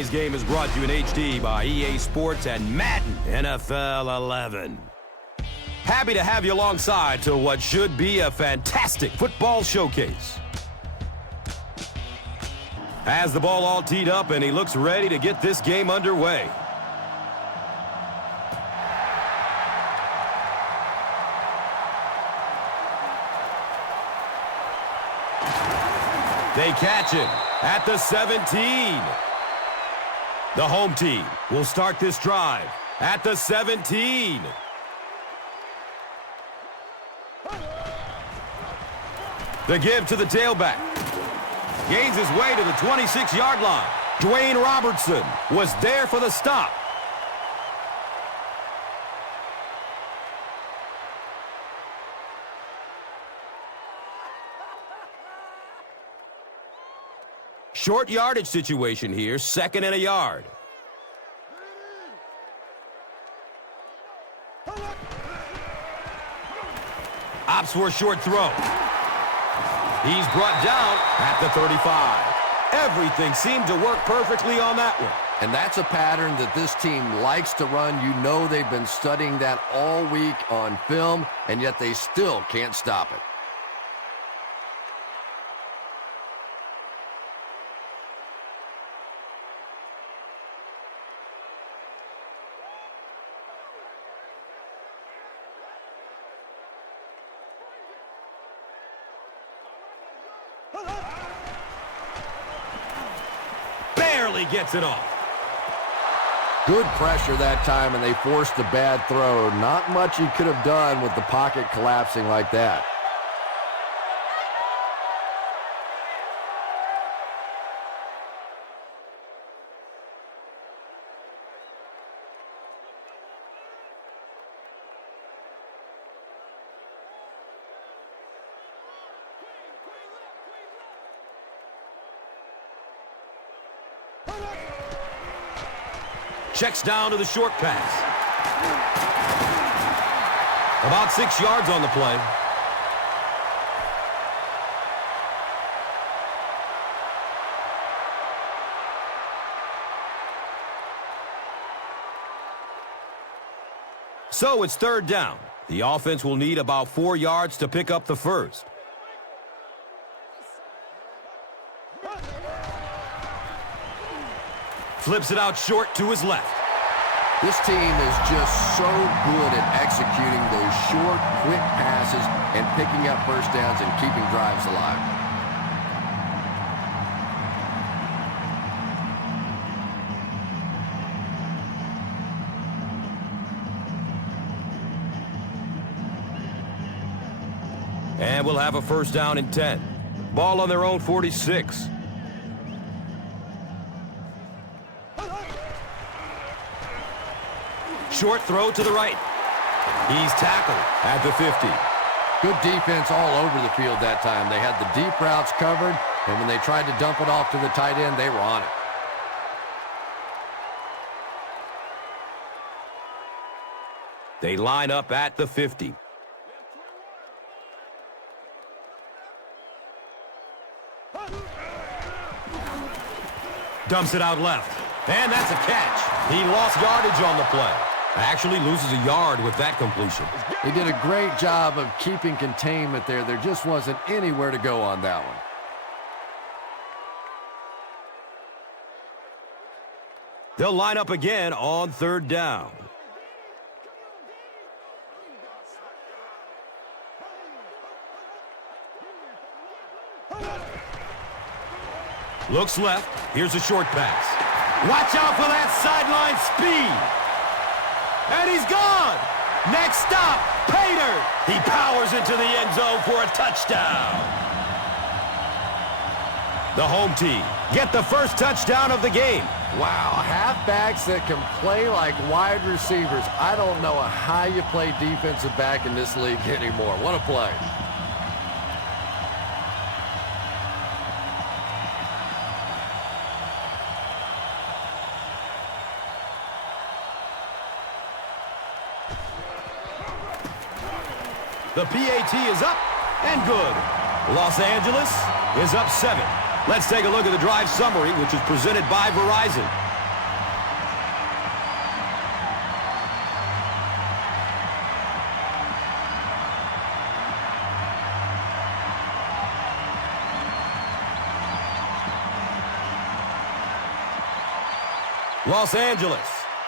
Today's game is brought to you in HD by EA Sports and Madden NFL 11. Happy to have you alongside to what should be a fantastic football showcase. Has the ball all teed up, and he looks ready to get this game underway. They catch him at the 17. The home team will start this drive at the 17. The give to the tailback. Gains his way to the 26-yard line. Dewayne Robertson was there for the stop. Short yardage situation here, 2nd and a yard. Opts for a short throw. He's brought down at the 35. Everything seemed to work perfectly on that one. And that's a pattern that this team likes to run. You know they've been studying that all week on film, and yet they still can't stop it. Barely gets it off. Good pressure that time, and they forced a bad throw. Not much he could have done with the pocket collapsing like that. Checks down to the short pass. About 6 yards on the play. So it's 3rd down. The offense will need about 4 yards to pick up the first. Flips it out short to his left. This team is just so good at executing those short, quick passes and picking up first downs and keeping drives alive. And we'll have a first down and 10. Ball on their own 46. Short throw to the right. He's tackled at the 50. Good defense all over the field that time. They had the deep routes covered, and when they tried to dump it off to the tight end, they were on it. They line up at the 50. Dumps it out left. And that's a catch. He lost yardage on the play. Actually loses a yard with that completion. He did a great job of keeping containment there. There just wasn't anywhere to go on that one. They'll line up again on 3rd down. Looks left. Here's a short pass. Watch out for that sideline speed. And he's gone. Next stop, Pater. He powers into the end zone for a touchdown. The home team get the first touchdown of the game. Wow, halfbacks that can play like wide receivers. I don't know how you play defensive back in this league anymore. What a play. The PAT is up and good. Los Angeles is up 7. Let's take a look at the drive summary, which is presented by Verizon. Los Angeles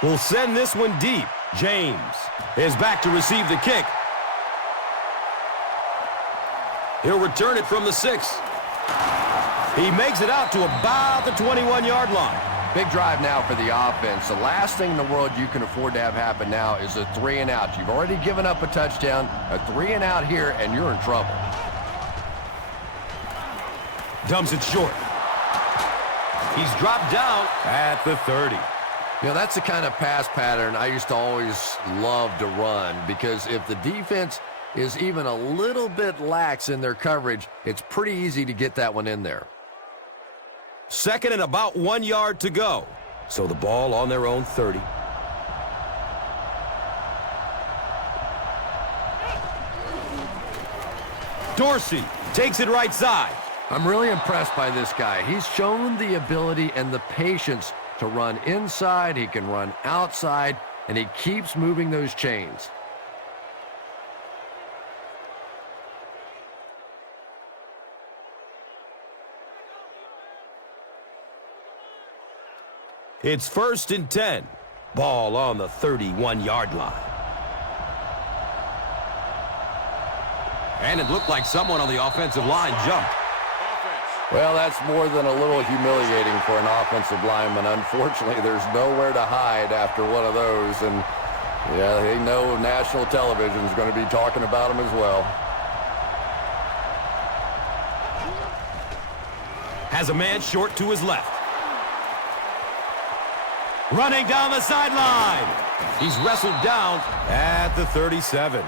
will send this one deep. James is back to receive the kick. He'll return it from the 6. He makes it out to about the 21-yard line. Big drive now for the offense. The last thing in the world you can afford to have happen now is a 3-and-out. You've already given up a touchdown, a 3-and-out here, and you're in trouble. Dumps it short. He's dropped down at the 30. You know, that's the kind of pass pattern I used to always love to run, because if the defense is even a little bit lax in their coverage, it's pretty easy to get that one in there. Second and about 1 yard to go. So the ball on their own 30. Dorsey takes it right side. I'm really impressed by this guy. He's shown the ability and the patience to run inside. He can run outside, and he keeps moving those chains. It's 1st and 10. Ball on the 31-yard line. And it looked like someone on the offensive line jumped. Well, that's more than a little humiliating for an offensive lineman. Unfortunately, there's nowhere to hide after one of those. And, yeah, they know national television is going to be talking about them as well. Has a man short to his left. Running down the sideline. He's wrestled down at the 37.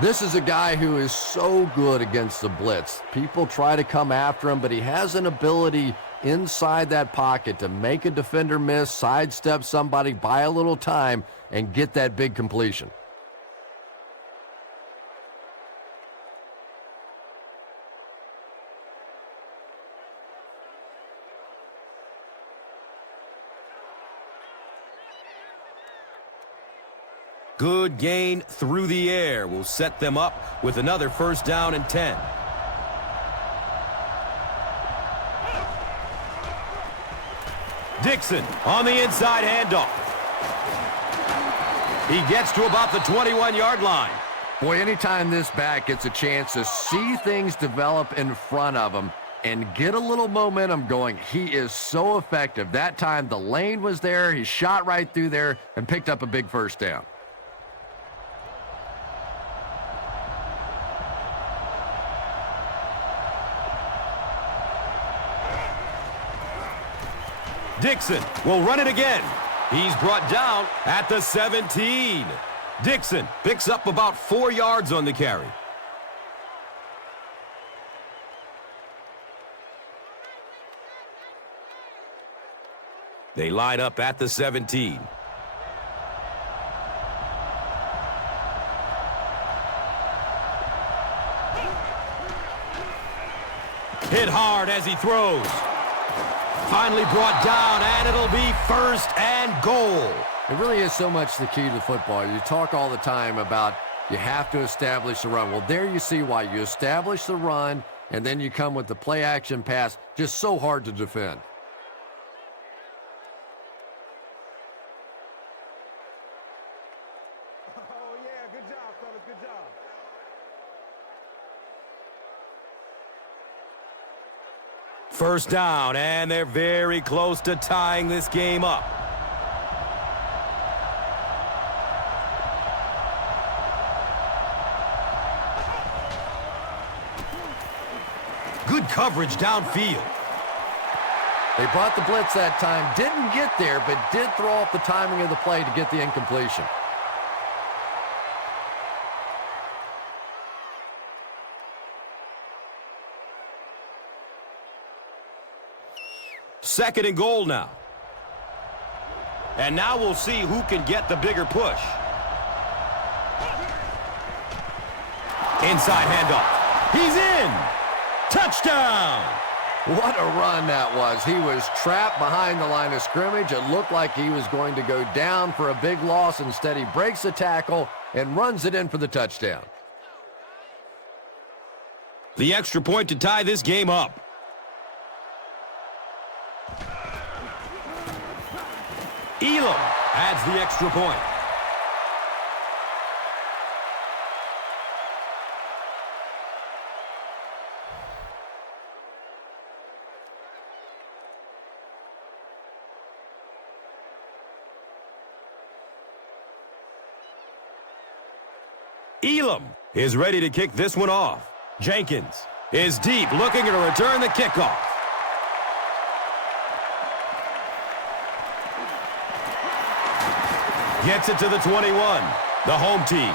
This is a guy who is so good against the blitz. People try to come after him, but he has an ability inside that pocket to make a defender miss, sidestep somebody, buy a little time, and get that big completion. Good gain through the air will set them up with another 1st down and 10. Dixon on the inside handoff. He gets to about the 21-yard line. Boy, anytime this back gets a chance to see things develop in front of him and get a little momentum going, he is so effective. That time the lane was there, he shot right through there and picked up a big 1st down. Dixon will run it again. He's brought down at the 17. Dixon picks up about 4 yards on the carry. They line up at the 17. Hit hard as he throws. Finally brought down, and it'll be 1st and goal. It really is so much the key to football. You talk all the time about you have to establish the run. Well, there you see why. You establish the run, and then you come with the play-action pass. Just so hard to defend. Oh, yeah, good job, fellas, good job. First down, and they're very close to tying this game up. Good coverage downfield. They brought the blitz that time, didn't get there, but did throw off the timing of the play to get the incompletion. Second and goal now. And now we'll see who can get the bigger push. Inside handoff. He's in. Touchdown. What a run that was. He was trapped behind the line of scrimmage. It looked like he was going to go down for a big loss. Instead, he breaks the tackle and runs it in for the touchdown. The extra point to tie this game up. Elam adds the extra point. Elam is ready to kick this one off. Jenkins is deep, looking to return the kickoff. Gets it to the 21. The home team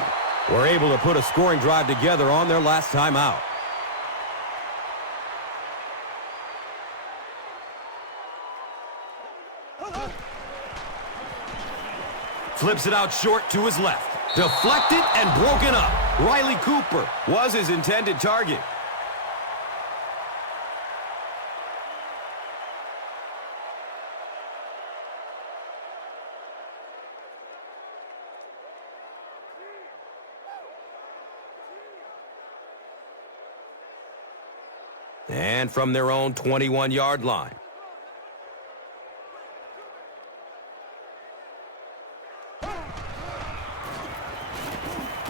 were able to put a scoring drive together on their last time out. Flips it out short to his left. Deflected and broken up. Riley Cooper was his intended target. And from their own 21-yard line.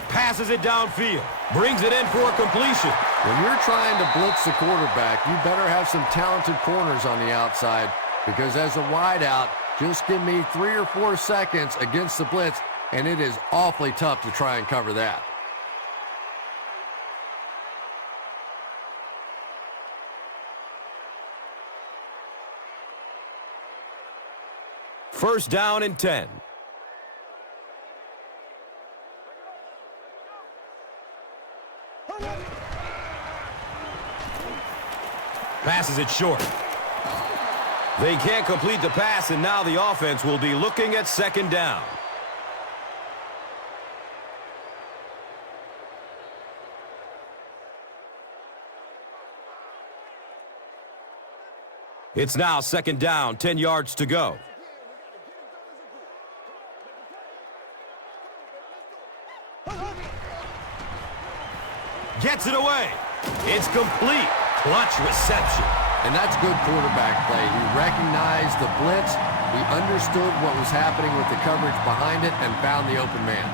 Passes it downfield. Brings it in for a completion. When you're trying to blitz the quarterback, you better have some talented corners on the outside, because as a wideout, just give me 3 or 4 seconds against the blitz, and it is awfully tough to try and cover that. First down and 10. Passes it short. They can't complete the pass, and now the offense will be looking at second down. It's now second down, 10 yards to go. Gets it away. It's complete. Clutch reception. And that's good quarterback play. He recognized the blitz, he understood what was happening with the coverage behind it, and found the open man.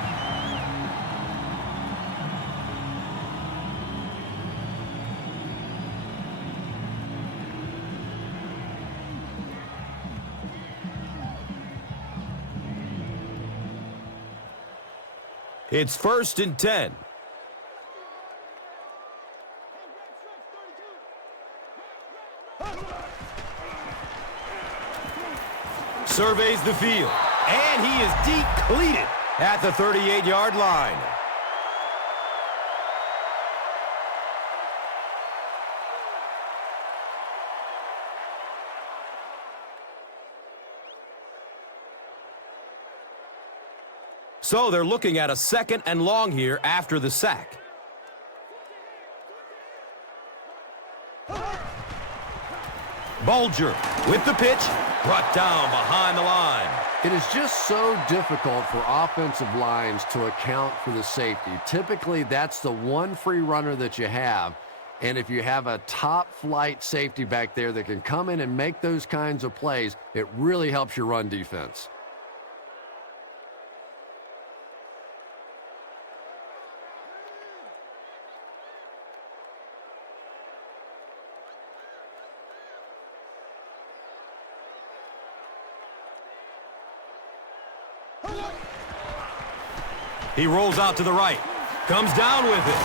It's first and 10. Surveys the field, and he is depleted at the 38-yard line. So they're looking at a second and long here after the sack. Bulger with the pitch, brought down behind the line. It is just so difficult for offensive lines to account for the safety. Typically, that's the one free runner that you have. And if you have a top-flight safety back there that can come in and make those kinds of plays, it really helps your run defense. He rolls out to the right. Comes down with it.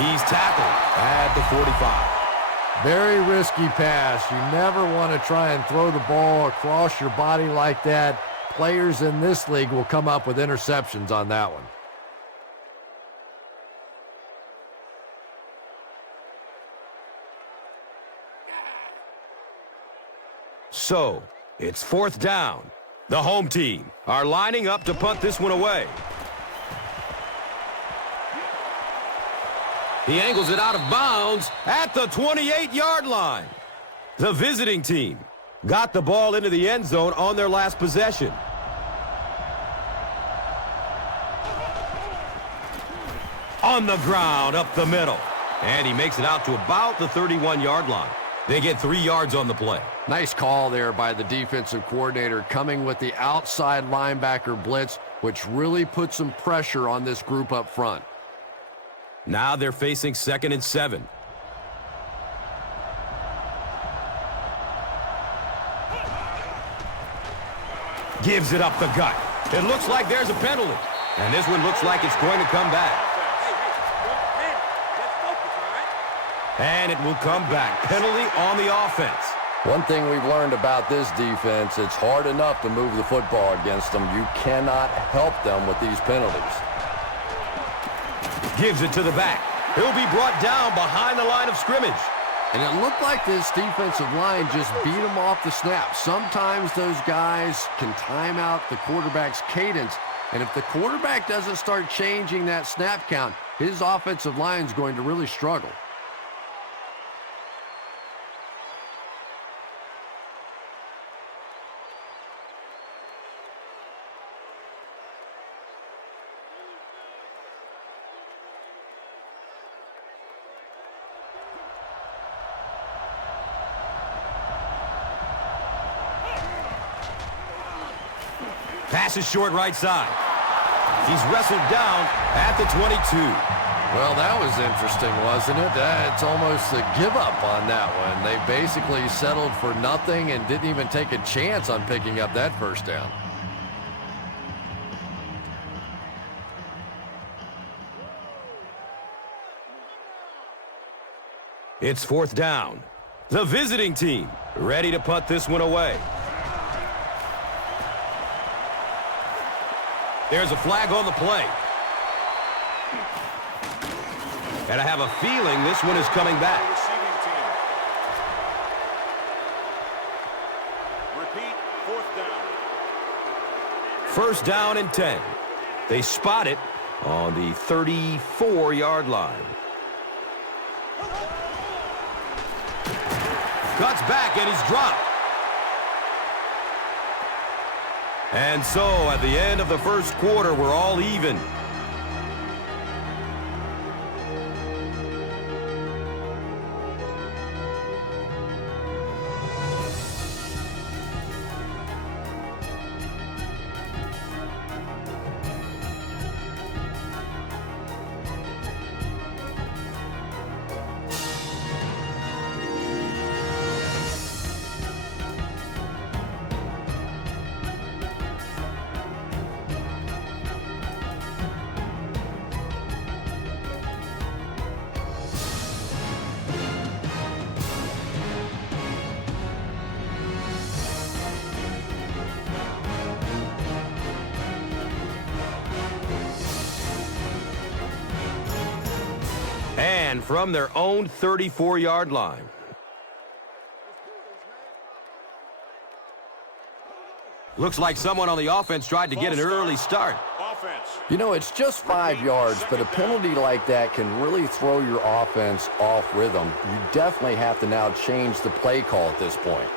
He's tackled at the 45. Very risky pass. You never want to try and throw the ball across your body like that. Players in this league will come up with interceptions on that one. So, it's fourth down. The home team are lining up to punt this one away. He angles it out of bounds at the 28-yard line. The visiting team got the ball into the end zone on their last possession. On the ground, up the middle. And he makes it out to about the 31-yard line. They get 3 yards on the play. Nice call there by the defensive coordinator, coming with the outside linebacker blitz, which really put some pressure on this group up front. Now they're facing 2nd and 7. Gives it up the gut. It looks like there's a penalty. And this one looks like it's going to come back. And it will come back. Penalty on the offense. One thing we've learned about this defense, it's hard enough to move the football against them. You cannot help them with these penalties. Gives it to the back. He'll be brought down behind the line of scrimmage. And it looked like this defensive line just beat him off the snap. Sometimes those guys can time out the quarterback's cadence. And if the quarterback doesn't start changing that snap count, his offensive line is going to really struggle. Pass is short right side. He's wrestled down at the 22. Well, that was interesting, wasn't it? It's almost a give up on that one. They basically settled for nothing and didn't even take a chance on picking up that first down. It's 4th down. The visiting team ready to punt this one away. There's a flag on the play. And I have a feeling this one is coming back. Repeat, 4th down. 1st down and 10. They spot it on the 34-yard line. Cuts back and he's dropped. And so, at the end of the first quarter, we're all even. And from their own 34-yard line. Looks like someone on the offense tried to get an early start. You know, it's just 5 yards, but a penalty like that can really throw your offense off rhythm. You definitely have to now change the play call at this point.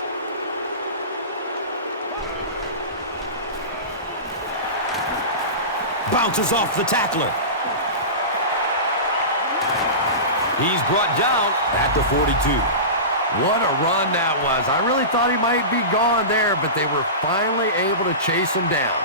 Bounces off the tackler. He's brought down at the 42. What a run that was. I really thought he might be gone there, but they were finally able to chase him down.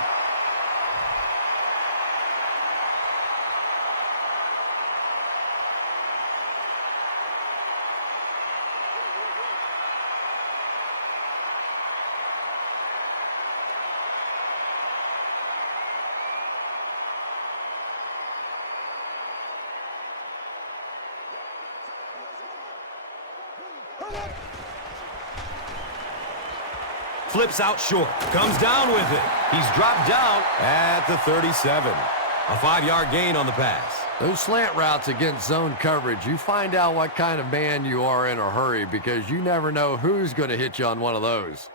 Flips out short. Comes down with it. He's dropped down at the 37. A 5-yard gain on the pass. Those slant routes against zone coverage, you find out what kind of man you are in a hurry because you never know who's going to hit you on one of those.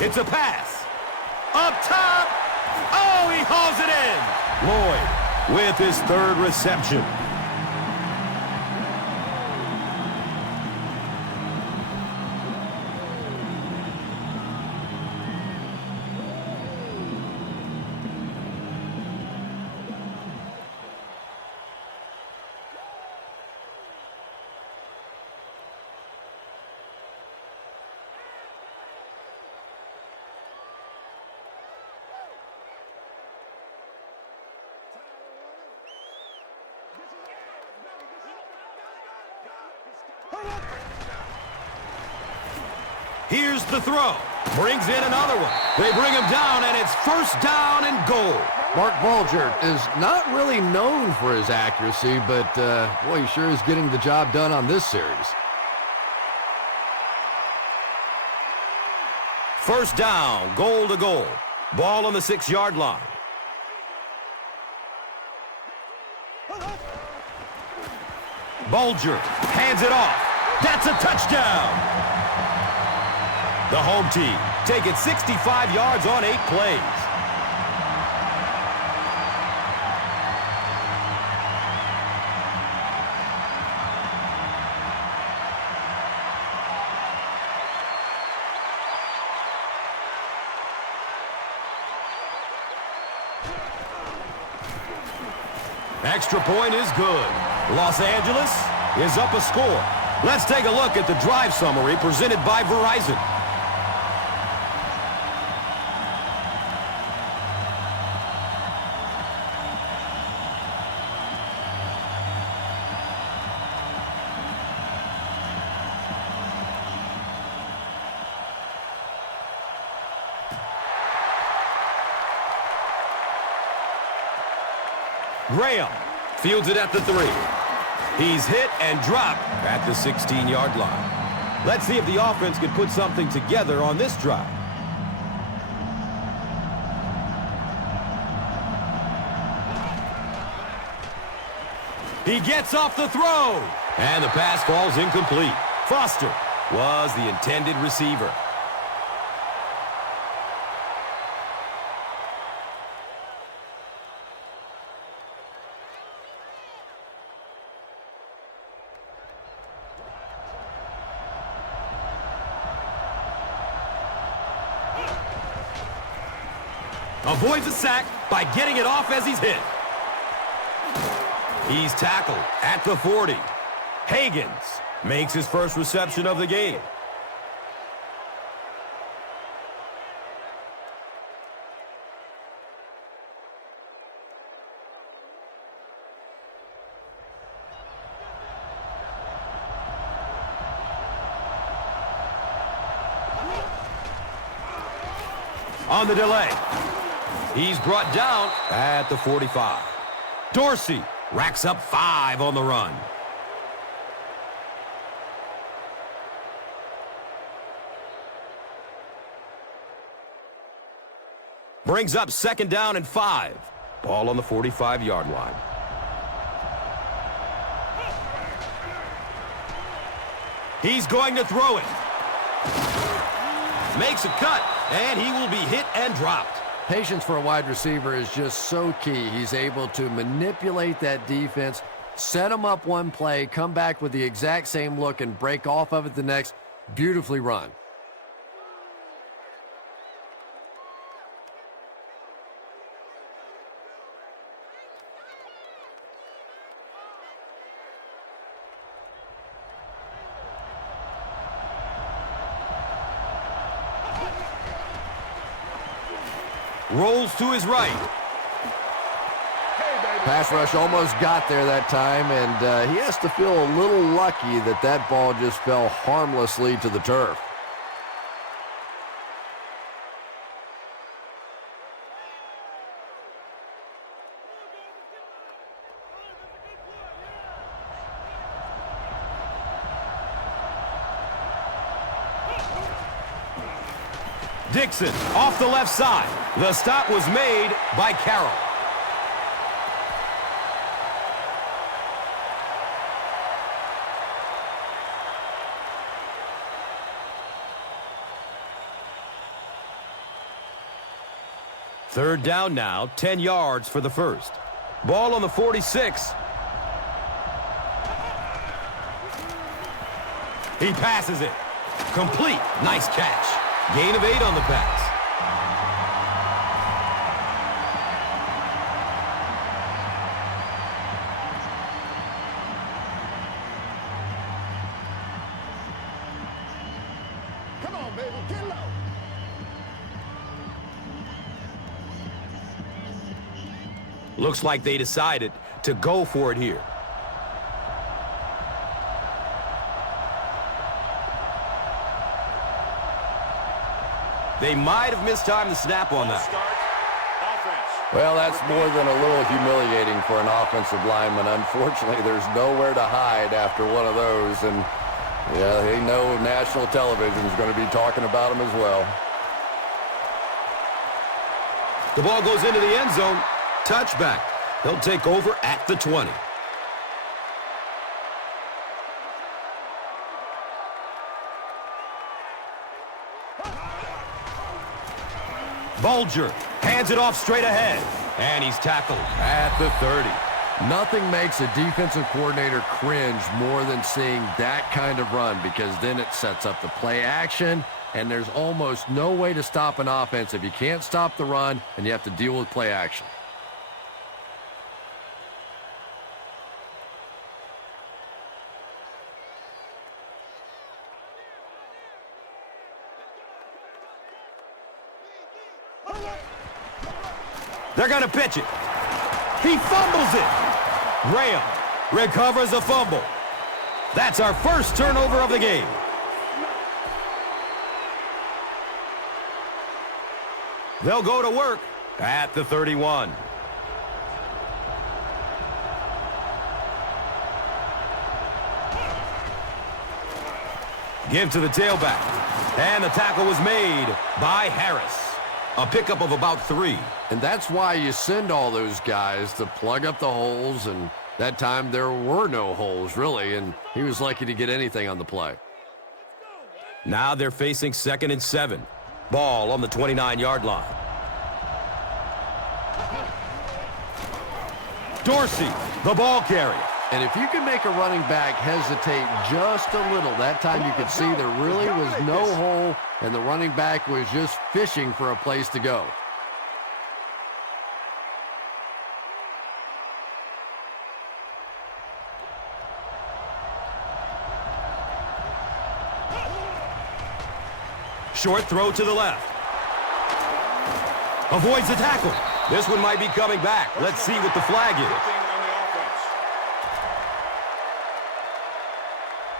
It's a pass. Up top. Oh, he hauls it in. Lloyd with his 3rd reception. Here's the throw. Brings in another one. They bring him down, and it's first down and goal. Mark Bulger is not really known for his accuracy, but boy, he sure is getting the job done on this series. First down, goal to goal. Ball on the 6-yard line. Bulger hands it off. That's a touchdown. The home team taking 65 yards on 8 plays. Extra point is good. Los Angeles is up a score. Let's take a look at the drive summary presented by Verizon. Graham fields it at the 3. He's hit and dropped at the 16-yard line. Let's see if the offense can put something together on this drive. He gets off the throw, and the pass falls incomplete. Foster was the intended receiver. Avoids a sack by getting it off as he's hit. He's tackled at the 40. Hagans makes his first reception of the game. On the delay. He's brought down at the 45. Dorsey racks up 5 on the run. Brings up 2nd down and 5. Ball on the 45-yard line. He's going to throw it. Makes a cut, and he will be hit and dropped. Patience for a wide receiver is just so key. He's able to manipulate that defense, set them up one play, come back with the exact same look, and break off of it the next. Beautifully run. Rolls to his right. Pass rush almost got there that time, and he has to feel a little lucky that that ball just fell harmlessly to the turf. Dixon off the left side. The stop was made by Harrell. Third down now, 10 yards for the first. Ball on the 46. He passes it. Complete. Nice catch. Gain of 8 on the pass. Come on, baby, get low. Looks like they decided to go for it here. They might have mistimed the snap on that. Well, that's more than a little humiliating for an offensive lineman. Unfortunately, there's nowhere to hide after one of those. And, yeah, they know national television is going to be talking about him as well. The ball goes into the end zone. Touchback. They'll take over at the 20. Bulger hands it off straight ahead. And he's tackled at the 30. Nothing makes a defensive coordinator cringe more than seeing that kind of run, because then it sets up the play action, and there's almost no way to stop an offense if you can't stop the run and you have to deal with play action. They're going to pitch it. He fumbles it. Graham recovers the fumble. That's our first turnover of the game. They'll go to work at the 31. Give to the tailback. And the tackle was made by Harris. A pickup of about 3. And that's why you send all those guys to plug up the holes, and that time there were no holes, really, and he was lucky to get anything on the play. Now they're facing 2nd and 7. Ball on the 29-yard line. Dorsey, the ball carrier. And if you can make a running back hesitate just a little, that time you could see there really was no hole, and the running back was just fishing for a place to go. Short throw to the left. Avoids the tackle. This one might be coming back. Let's see what the flag is.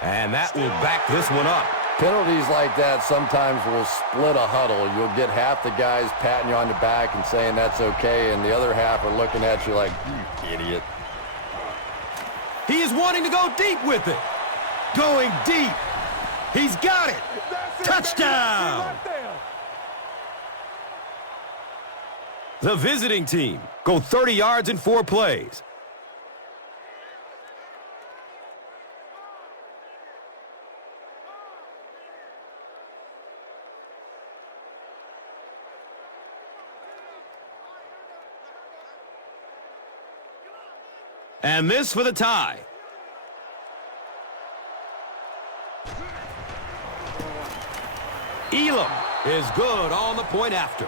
And that will back this one up. Penalties like that sometimes will split a huddle. You'll get half the guys patting you on the back and saying that's okay, and the other half are looking at you like, you idiot. He is wanting to go deep with it. Going deep. He's got it. Touchdown. The visiting team go 30 yards in 4 plays. And this for the tie. Elam is good on the point after.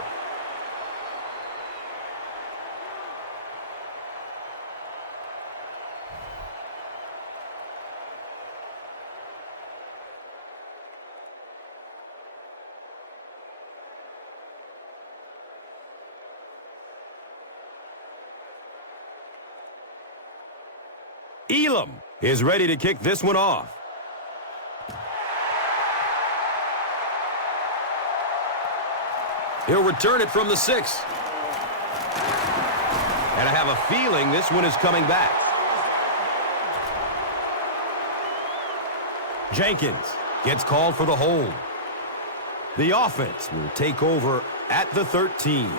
Elam is ready to kick this one off. He'll return it from the 6. And I have a feeling this one is coming back. Jenkins gets called for the hold. The offense will take over at the 13.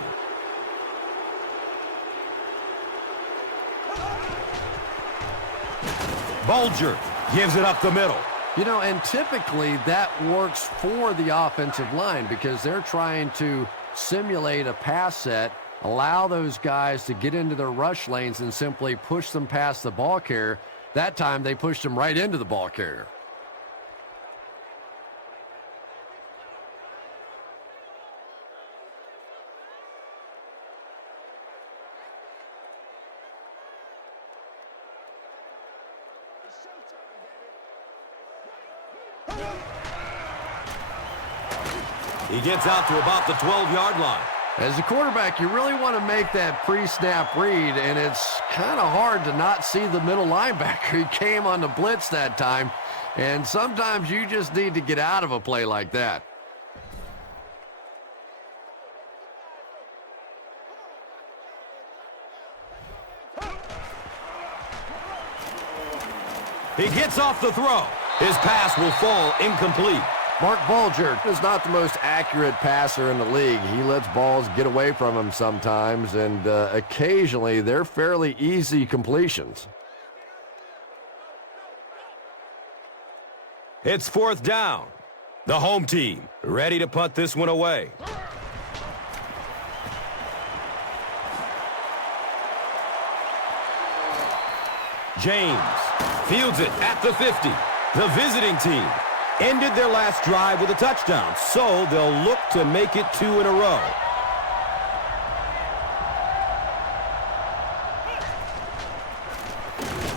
Bulger gives it up the middle. You know, and typically that works for the offensive line because they're trying to simulate a pass set, allow those guys to get into their rush lanes and simply push them past the ball carrier. That time they pushed them right into the ball carrier. He gets out to about the 12-yard line. As a quarterback, you really want to make that pre-snap read, and it's kind of hard to not see the middle linebacker. He came on the blitz that time, and sometimes you just need to get out of a play like that. He gets off the throw. His pass will fall incomplete. Mark Bulger is not the most accurate passer in the league. He lets balls get away from him sometimes, and occasionally they're fairly easy completions. It's 4th down. The home team ready to punt this one away. James fields it at the 50. The visiting team ended their last drive with a touchdown, so they'll look to make it 2 in a row.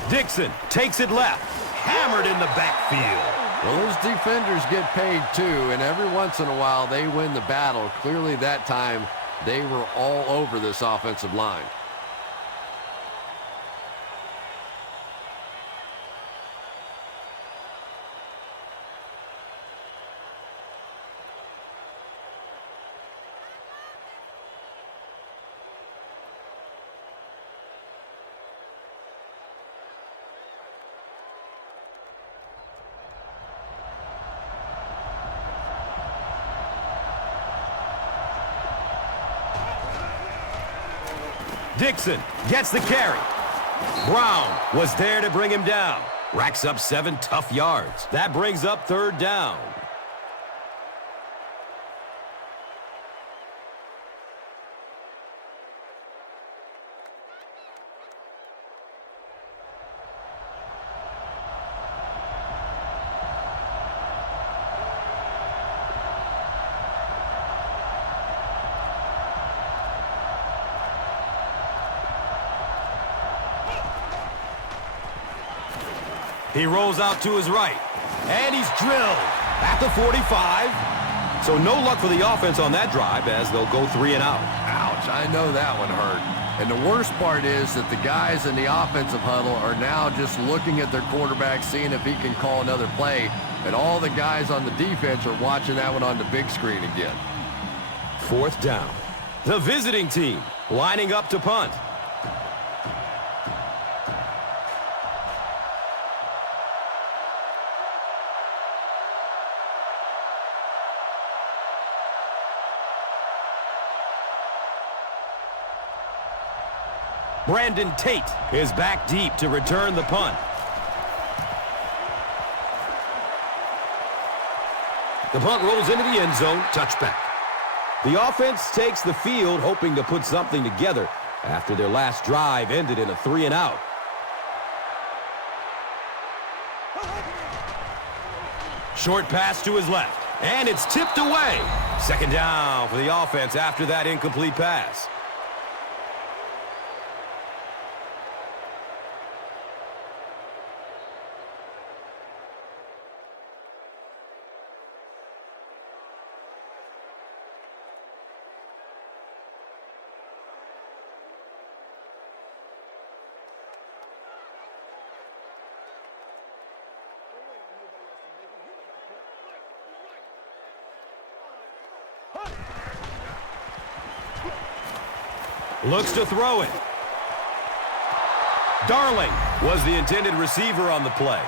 Dixon takes it left, hammered in the backfield. Well, those defenders get paid too, and every once in a while they win the battle. Clearly that time they were all over this offensive line. Dixon gets the carry. Brown was there to bring him down. Racks up 7 tough yards. That brings up 3rd down. He rolls out to his right, and he's drilled at the 45. So no luck for the offense on that drive as they'll go 3 and out. Ouch, I know that one hurt. And the worst part is that the guys in the offensive huddle are now just looking at their quarterback, seeing if he can call another play, and all the guys on the defense are watching that one on the big screen again. 4th down. The visiting team lining up to punt. Brandon Tate is back deep to return the punt. The punt rolls into the end zone, touchback. The offense takes the field, hoping to put something together after their last drive ended in a 3 and out. Short pass to his left, and it's tipped away. 2nd down for the offense after that incomplete pass. Looks to throw it. Darling was the intended receiver on the play.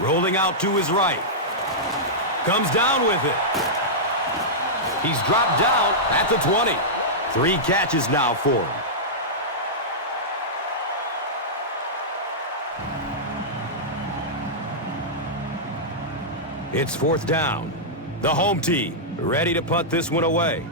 Rolling out to his right. Comes down with it. He's dropped down at the 20. 3 catches now for him. It's 4th down. The home team ready to punt this one away.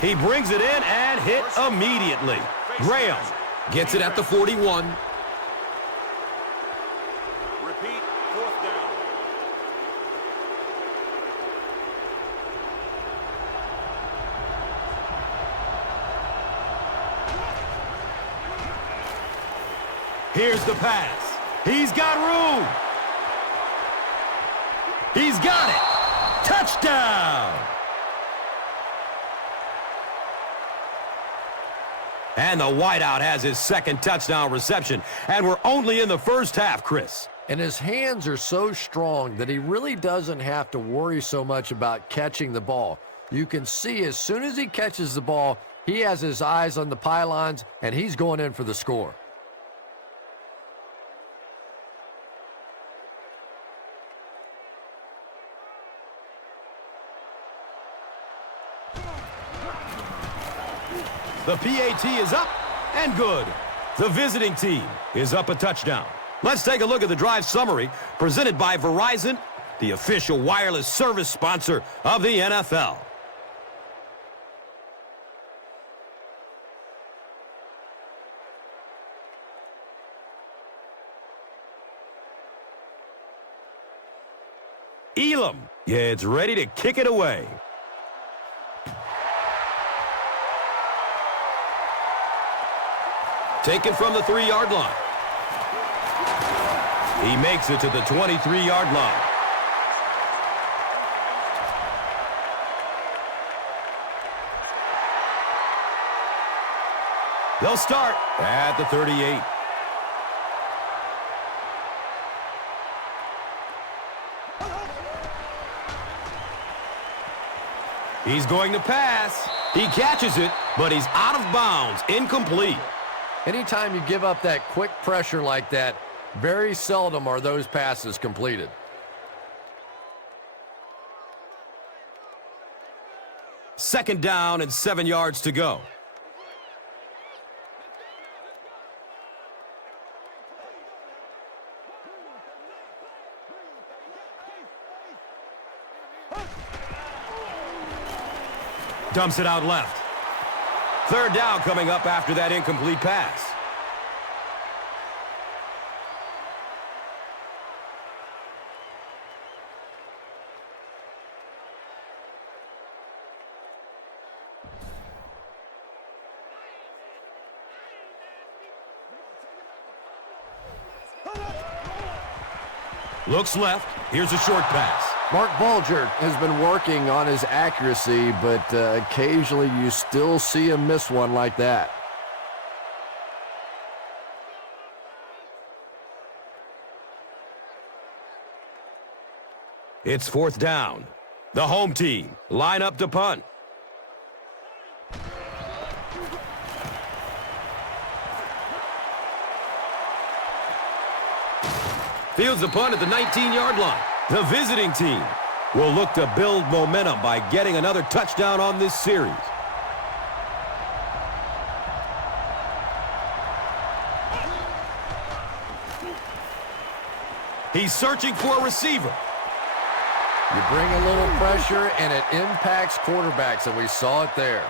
He brings it in and hit immediately. Graham gets it at the 41. Repeat, 4th down. Here's the pass. He's got room. He's got it. Touchdown. And the wideout has his second touchdown reception. And we're only in the first half, Chris. And his hands are so strong that he really doesn't have to worry so much about catching the ball. You can see as soon as he catches the ball, he has his eyes on the pylons, and he's going in for the score. The PAT is up and good. The visiting team is up a touchdown. Let's take a look at the drive summary presented by Verizon, the official wireless service sponsor of the NFL. Elam, it's ready to kick it away. Taken from the 3-yard line. He makes it to the 23-yard line. They'll start at the 38. He's going to pass. He catches it, but he's out of bounds, incomplete. Anytime you give up that quick pressure like that, very seldom are those passes completed. Second down and 7 yards to go. Dumps it out left. Third down coming up after that incomplete pass. Looks left. Here's a short pass. Mark Bulger has been working on his accuracy, but occasionally you still see him miss one like that. It's fourth down. The home team line up to punt. Fields the punt at the 19-yard line. The visiting team will look to build momentum by getting another touchdown on this series. He's searching for a receiver. You bring a little pressure, and it impacts quarterbacks, and we saw it there.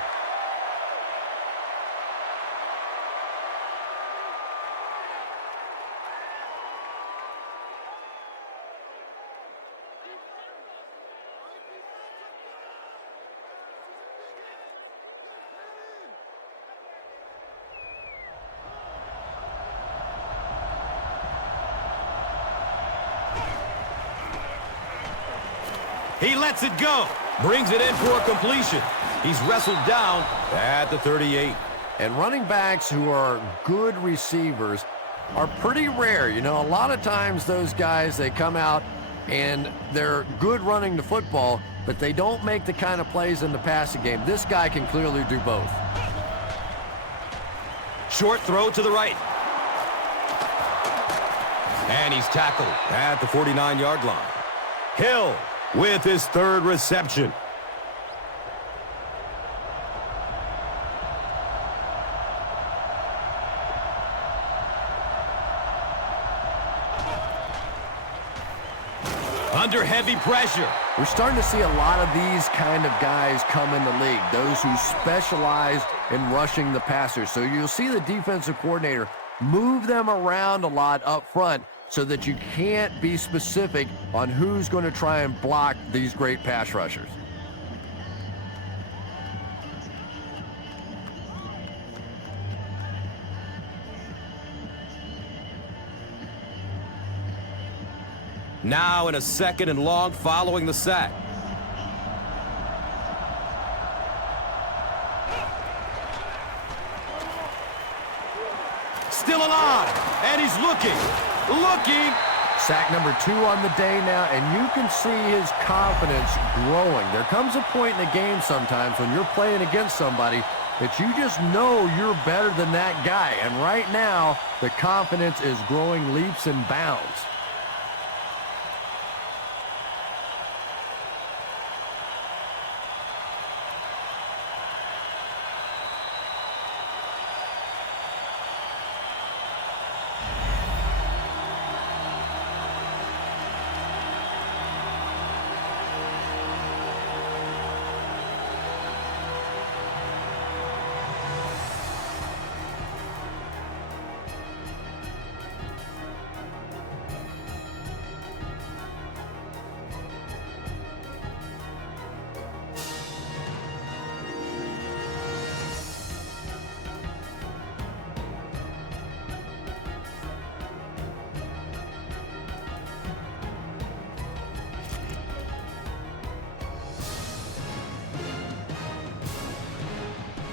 He lets it go. Brings it in for a completion. He's wrestled down at the 38. And running backs who are good receivers are pretty rare. You know, a lot of times those guys, they come out and they're good running the football, but they don't make the kind of plays in the passing game. This guy can clearly do both. Short throw to the right. And he's tackled at the 49-yard line. Hill with his third reception. Under heavy pressure. We're starting to see a lot of these kind of guys come in the league, those who specialize in rushing the passer. So you'll see the defensive coordinator move them around a lot up front so that you can't be specific on who's going to try and block these great pass rushers. Now in a 2nd and long following the sack. Still alive, and he's looking. Sack number 2 on the day now, and you can see his confidence growing. There comes a point in the game sometimes when you're playing against somebody that you just know you're better than that guy. And right now, the confidence is growing leaps and bounds.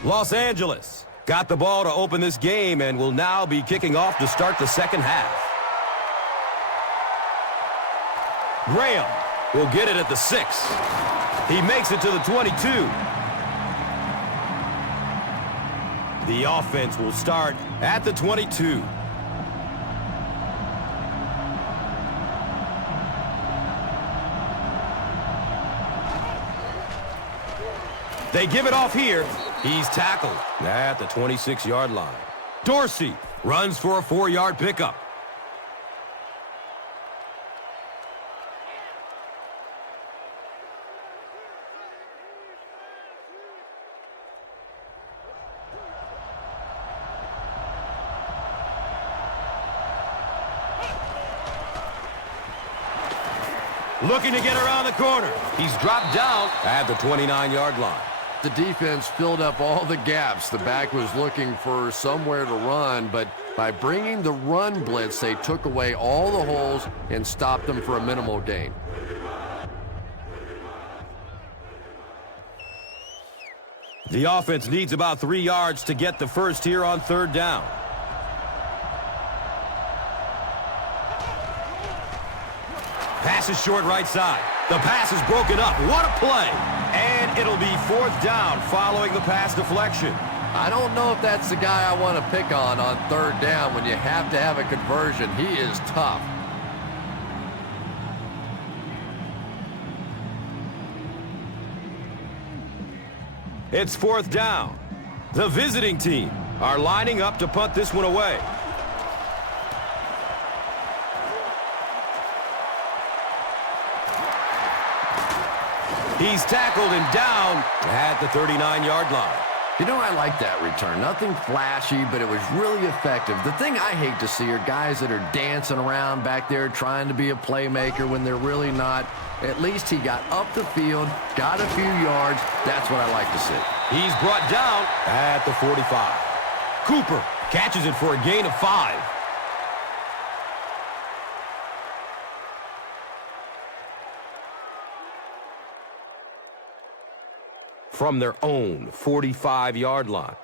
Los Angeles got the ball to open this game and will now be kicking off to start the 2nd half. Graham will get it at the 6. He makes it to the 22. The offense will start at the 22. They give it off here. He's tackled at the 26-yard line. Dorsey runs for a 4-yard pickup. Looking to get around the corner. He's dropped down at the 29-yard line. The defense filled up all the gaps. The back was looking for somewhere to run, but by bringing the run blitz, they took away all the holes and stopped them for a minimal gain. The offense needs about 3 yards to get the first here on 3rd down. Pass is short right side. The pass is broken up. What a play. And it'll be 4th down following the pass deflection. I don't know if that's the guy I want to pick on 3rd down when you have to have a conversion. He is tough. It's 4th down. The visiting team are lining up to punt this one away. He's tackled and down at the 39-yard line. You know, I like that return. Nothing flashy, but it was really effective. The thing I hate to see are guys that are dancing around back there trying to be a playmaker when they're really not. At least he got up the field, got a few yards. That's what I like to see. He's brought down at the 45. Cooper catches it for a gain of 5. From their own 45-yard line.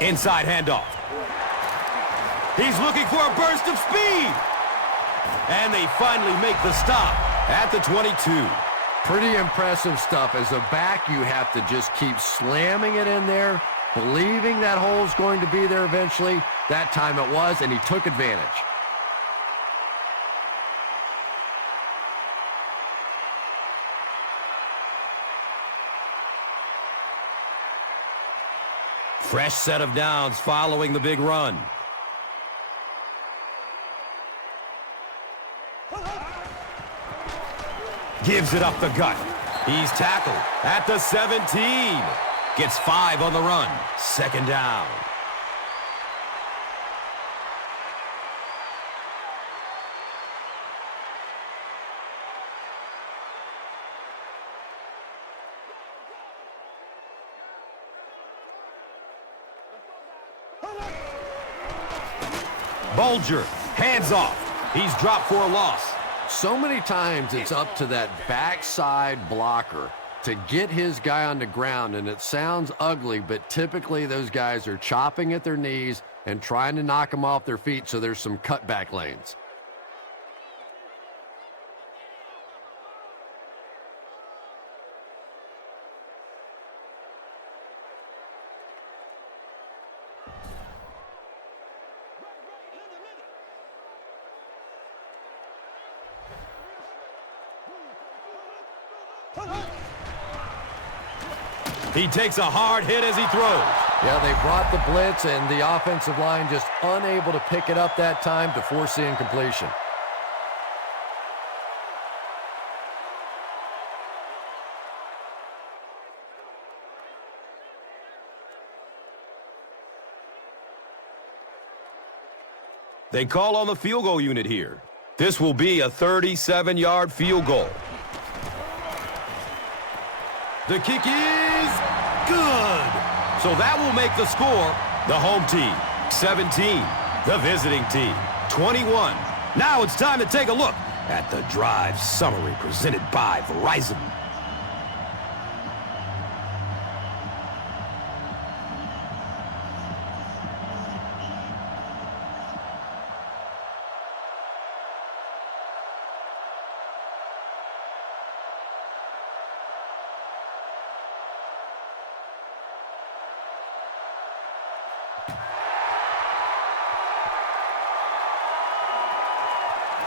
Inside handoff. He's looking for a burst of speed. And they finally make the stop at the 22. Pretty impressive stuff. As a back, you have to just keep slamming it in there, believing that hole's going to be there eventually. That time it was, and he took advantage. Fresh set of downs following the big run. Gives it up the gut. He's tackled at the 17. Gets 5 on the run. 2nd down. Bulger, hands off. He's dropped for a loss. So many times it's up to that backside blocker to get his guy on the ground, and it sounds ugly, but typically those guys are chopping at their knees and trying to knock them off their feet, so there's some cutback lanes. He takes a hard hit as he throws. Yeah, they brought the blitz, and the offensive line just unable to pick it up that time to force the incompletion. They call on the field goal unit here. This will be a 37-yard field goal. The kick is good. So that will make the score the home team 17, the visiting team 21. Now it's time to take a look at the drive summary presented by Verizon.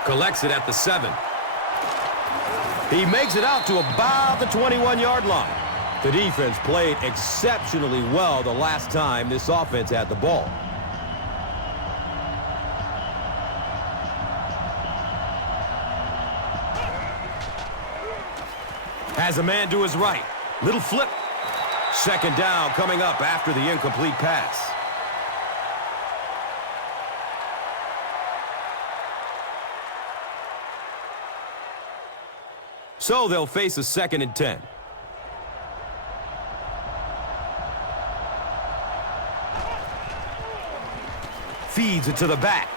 Collects it at the 7. He makes it out to about the 21-yard line. The defense played exceptionally well the last time this offense had the ball. Has a man to his right. Little flip. Second down coming up after the incomplete pass. So they'll face a 2nd and 10. Feeds it to the back.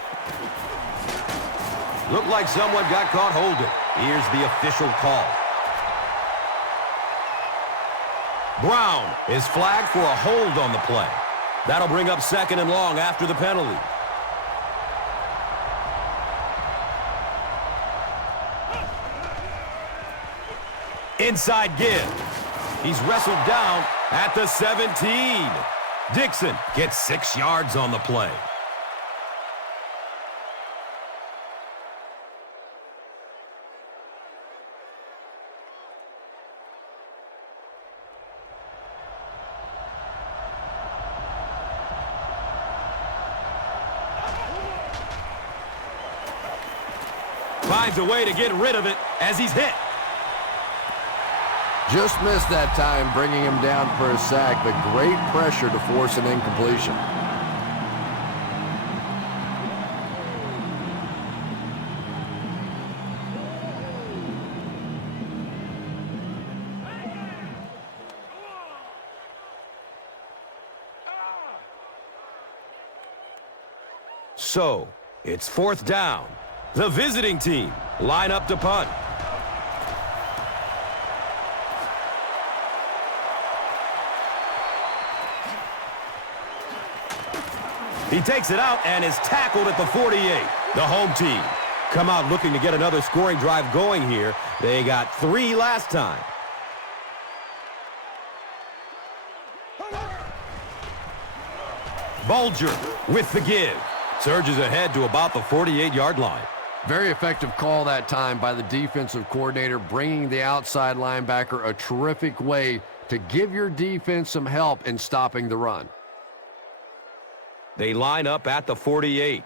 Looked like someone got caught holding. Here's the official call. Brown is flagged for a hold on the play. That'll bring up 2nd and long after the penalty. Inside give. He's wrestled down at the 17. Dixon gets 6 yards on the play. Finds a way to get rid of it as he's hit. Just missed that time, bringing him down for a sack, but great pressure to force an incompletion. So, it's 4th down. The visiting team line up to punt. He takes it out and is tackled at the 48. The home team come out looking to get another scoring drive going here. They got 3 last time. Bulger with the give. Surges ahead to about the 48-yard line. Very effective call that time by the defensive coordinator, bringing the outside linebacker a terrific way to give your defense some help in stopping the run. They line up at the 48.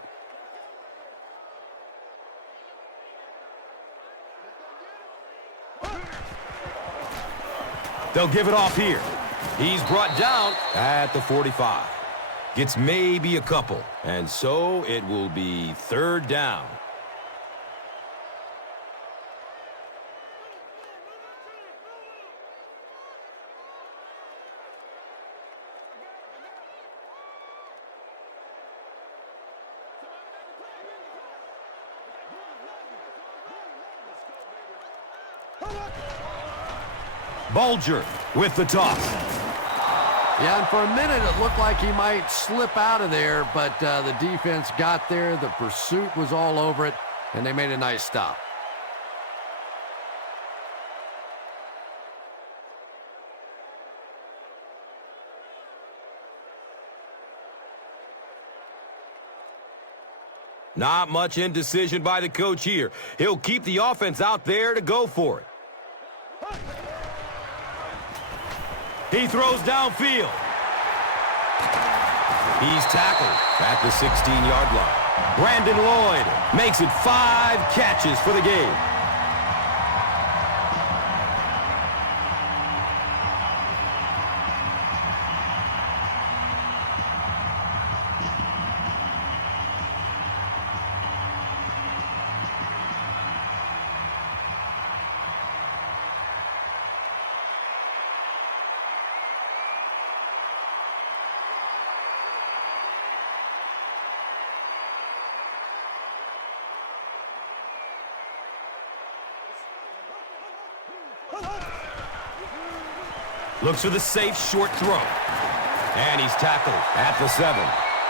They'll give it off here. He's brought down at the 45. Gets maybe a couple, and so it will be 3rd down. Bulger with the toss. Yeah, and for a minute it looked like he might slip out of there, but the defense got there. The pursuit was all over it, and they made a nice stop. Not much indecision by the coach here. He'll keep the offense out there to go for it. He throws downfield. He's tackled at the 16-yard line. Brandon Lloyd makes it 5 catches for the game. Looks for the safe short throw. And he's tackled at the 7.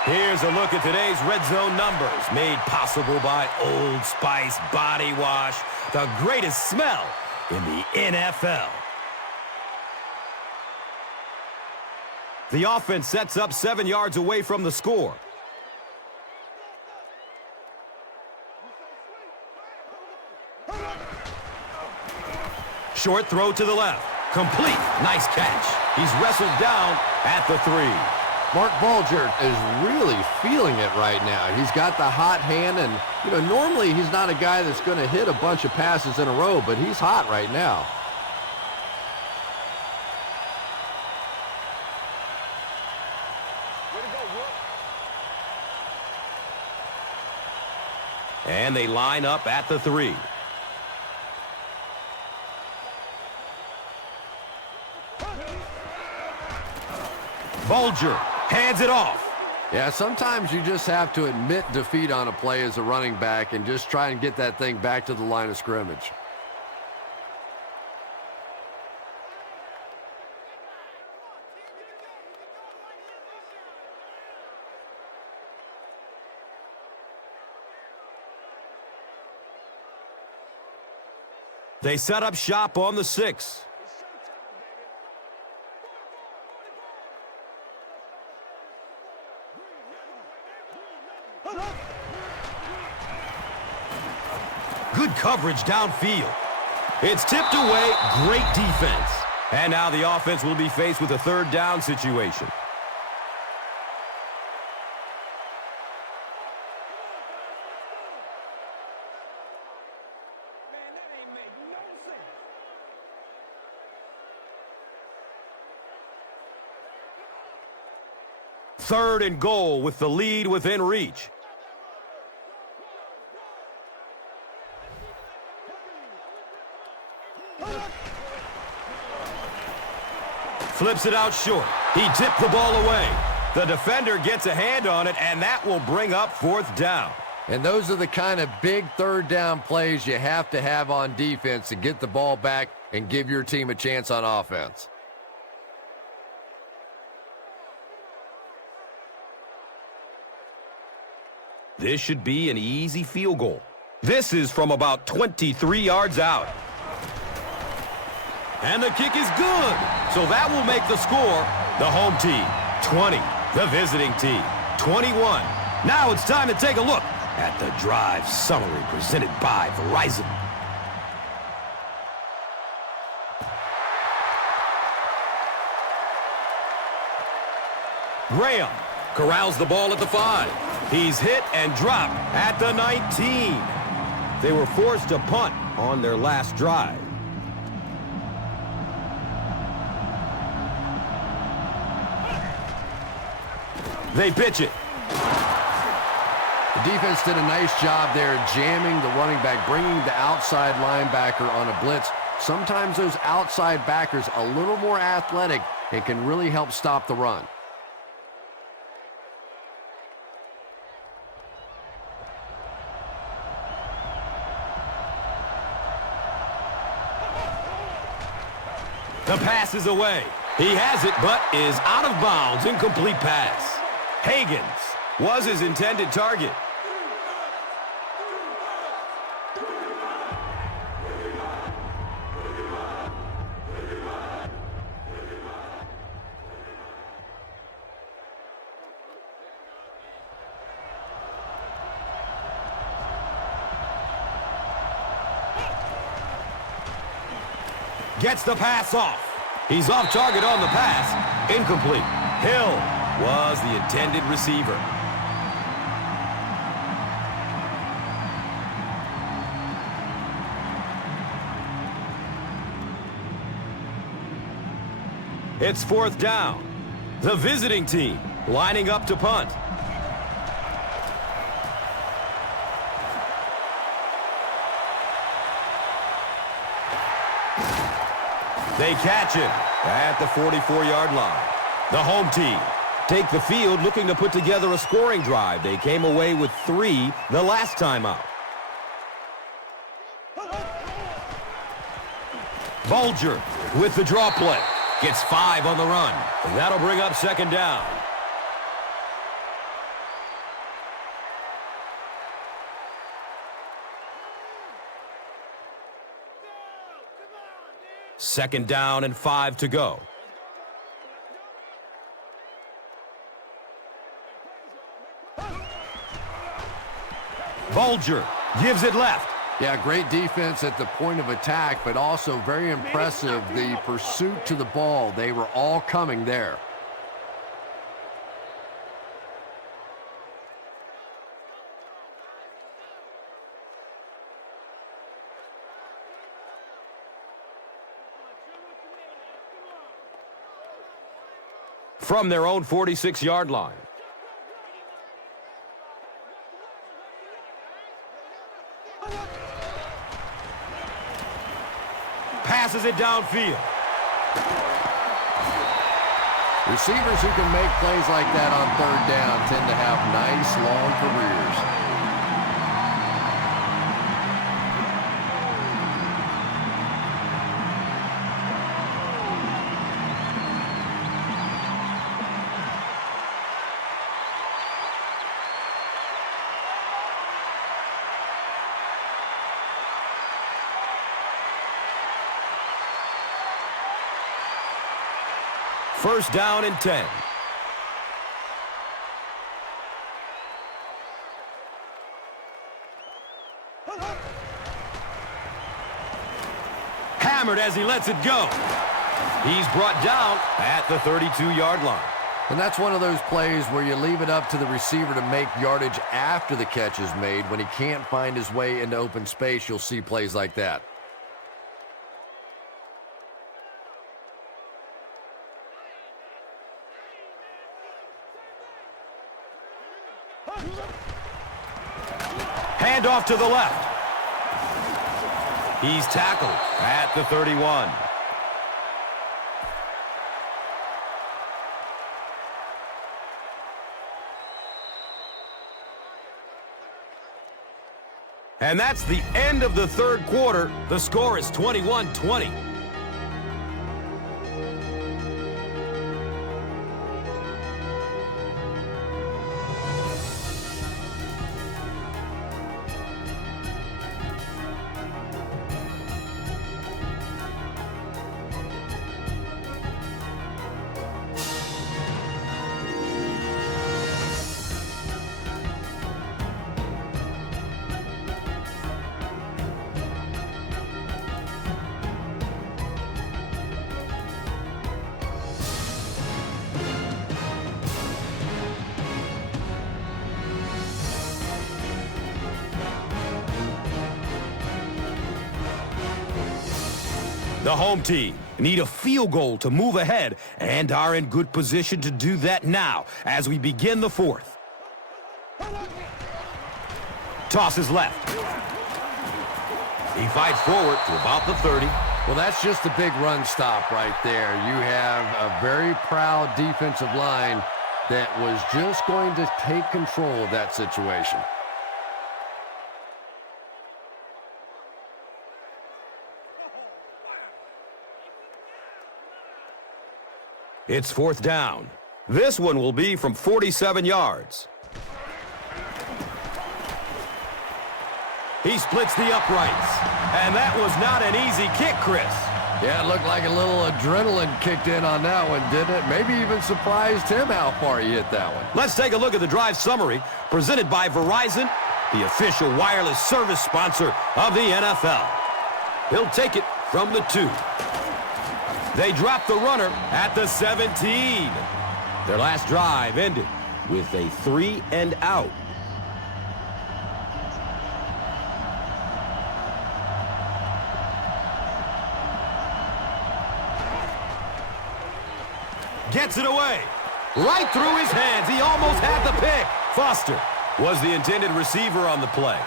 Here's a look at today's red zone numbers, made possible by Old Spice Body Wash, the greatest smell in the NFL. The offense sets up 7 yards away from the score. Short throw to the left. Complete. Nice catch. He's wrestled down at the 3. Mark Bulger is really feeling it right now. He's got the hot hand, and normally he's not a guy that's going to hit a bunch of passes in a row, but he's hot right now. And they line up at the 3. Bulger hands it off. Yeah, sometimes you just have to admit defeat on a play as a running back and just try and get that thing back to the line of scrimmage. They set up shop on the 6. Good coverage downfield. It's tipped away. Great defense. And now the offense will be faced with a 3rd down situation. Third and goal with the lead within reach. Flips it out short. He tipped the ball away. The defender gets a hand on it, and that will bring up 4th down. And those are the kind of big 3rd down plays you have to have on defense to get the ball back and give your team a chance on offense. This should be an easy field goal. This is from about 23 yards out. And the kick is good. So that will make the score the home team 20, the visiting team 21. Now it's time to take a look at the drive summary presented by Verizon. Graham corrals the ball at the 5. He's hit and dropped at the 19. They were forced to punt on their last drive. They pitch it. The defense did a nice job there jamming the running back, bringing the outside linebacker on a blitz. Sometimes those outside backers a little more athletic and can really help stop the run. The pass is away. He has it, but is out of bounds. Incomplete pass. Hagans was his intended target. Gets the pass off. He's off target on the pass. Incomplete. Hill was the intended receiver. It's fourth down. The visiting team lining up to punt. They catch him at the 44-yard line. The home team take the field looking to put together a scoring drive. They came away with 3 the last time out. Bulger with the draw play. Gets 5 on the run. And that'll bring up second down. Second down and 5 to go. Bulger gives it left. Yeah, great defense at the point of attack, but also very impressive, the pursuit to the ball. They were all coming there. From their own 46-yard line. Passes it downfield. Receivers who can make plays like that on third down tend to have nice, long careers. First down and 10. Hammered as he lets it go. He's brought down at the 32-yard line. And that's one of those plays where you leave it up to the receiver to make yardage after the catch is made. When he can't find his way into open space, you'll see plays like that. Handoff to the left. He's tackled at the 31. And that's the end of the third quarter. The score is 21-20. The home team need a field goal to move ahead and are in good position to do that now as we begin the fourth. Tosses left. He fights forward to about the 30. Well, that's just a big run stop right there. You have a very proud defensive line that was just going to take control of that situation. It's 4th down. This one will be from 47 yards. He splits the uprights. And that was not an easy kick, Chris. Yeah, it looked like a little adrenaline kicked in on that one, didn't it? Maybe even surprised him how far he hit that one. Let's take a look at the drive summary presented by Verizon, the official wireless service sponsor of the NFL. He'll take it from the 2. They drop the runner at the 17. Their last drive ended with a 3-and-out. Gets it away. Right through his hands. He almost had the pick. Foster was the intended receiver on the play.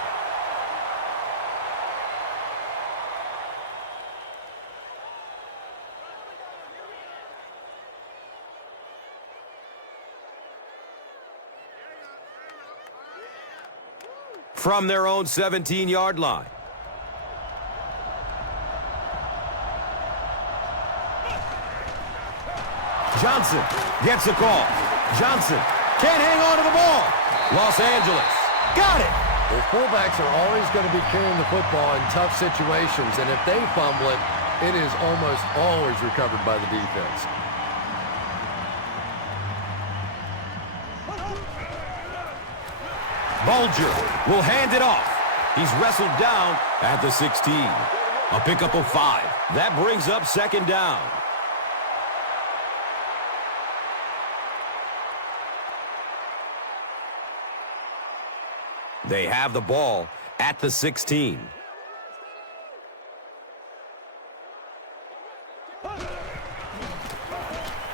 From their own 17-yard line. Johnson gets the call. Johnson can't hang on to the ball. Los Angeles got it. Well, fullbacks are always going to be carrying the football in tough situations, and if they fumble it, it is almost always recovered by the defense. Bulger will hand it off. He's wrestled down at the 16. A pickup of 5. That brings up 2nd down. They have the ball at the 16.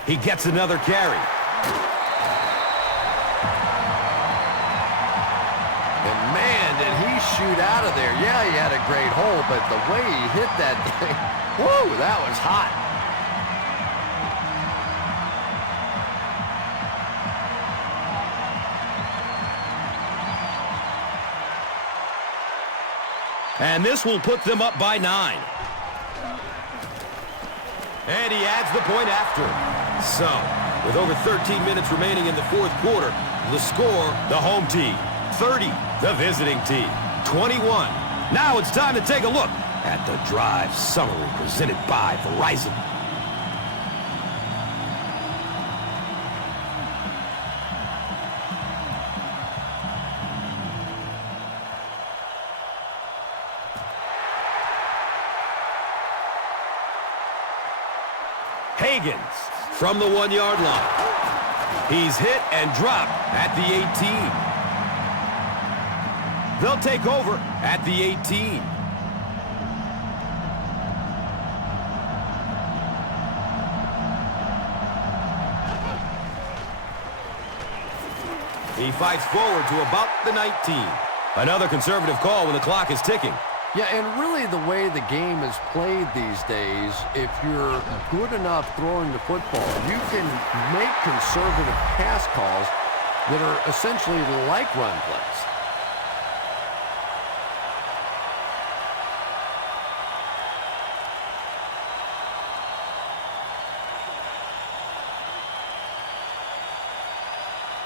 He gets another carry. And man, did he shoot out of there. Yeah, he had a great hole, but the way he hit that thing, whoa, that was hot. And this will put them up by 9. And he adds the point after. So, with over 13 minutes remaining in the 4th quarter, the score, the home team. 30, the visiting team. 21. Now it's time to take a look at the drive summary presented by Verizon. Hagans from the 1-yard line. He's hit and dropped at the 18. They'll take over at the 18. He fights forward to about the 19. Another conservative call when the clock is ticking. Yeah, and really the way the game is played these days, if you're good enough throwing the football, you can make conservative pass calls that are essentially like run plays.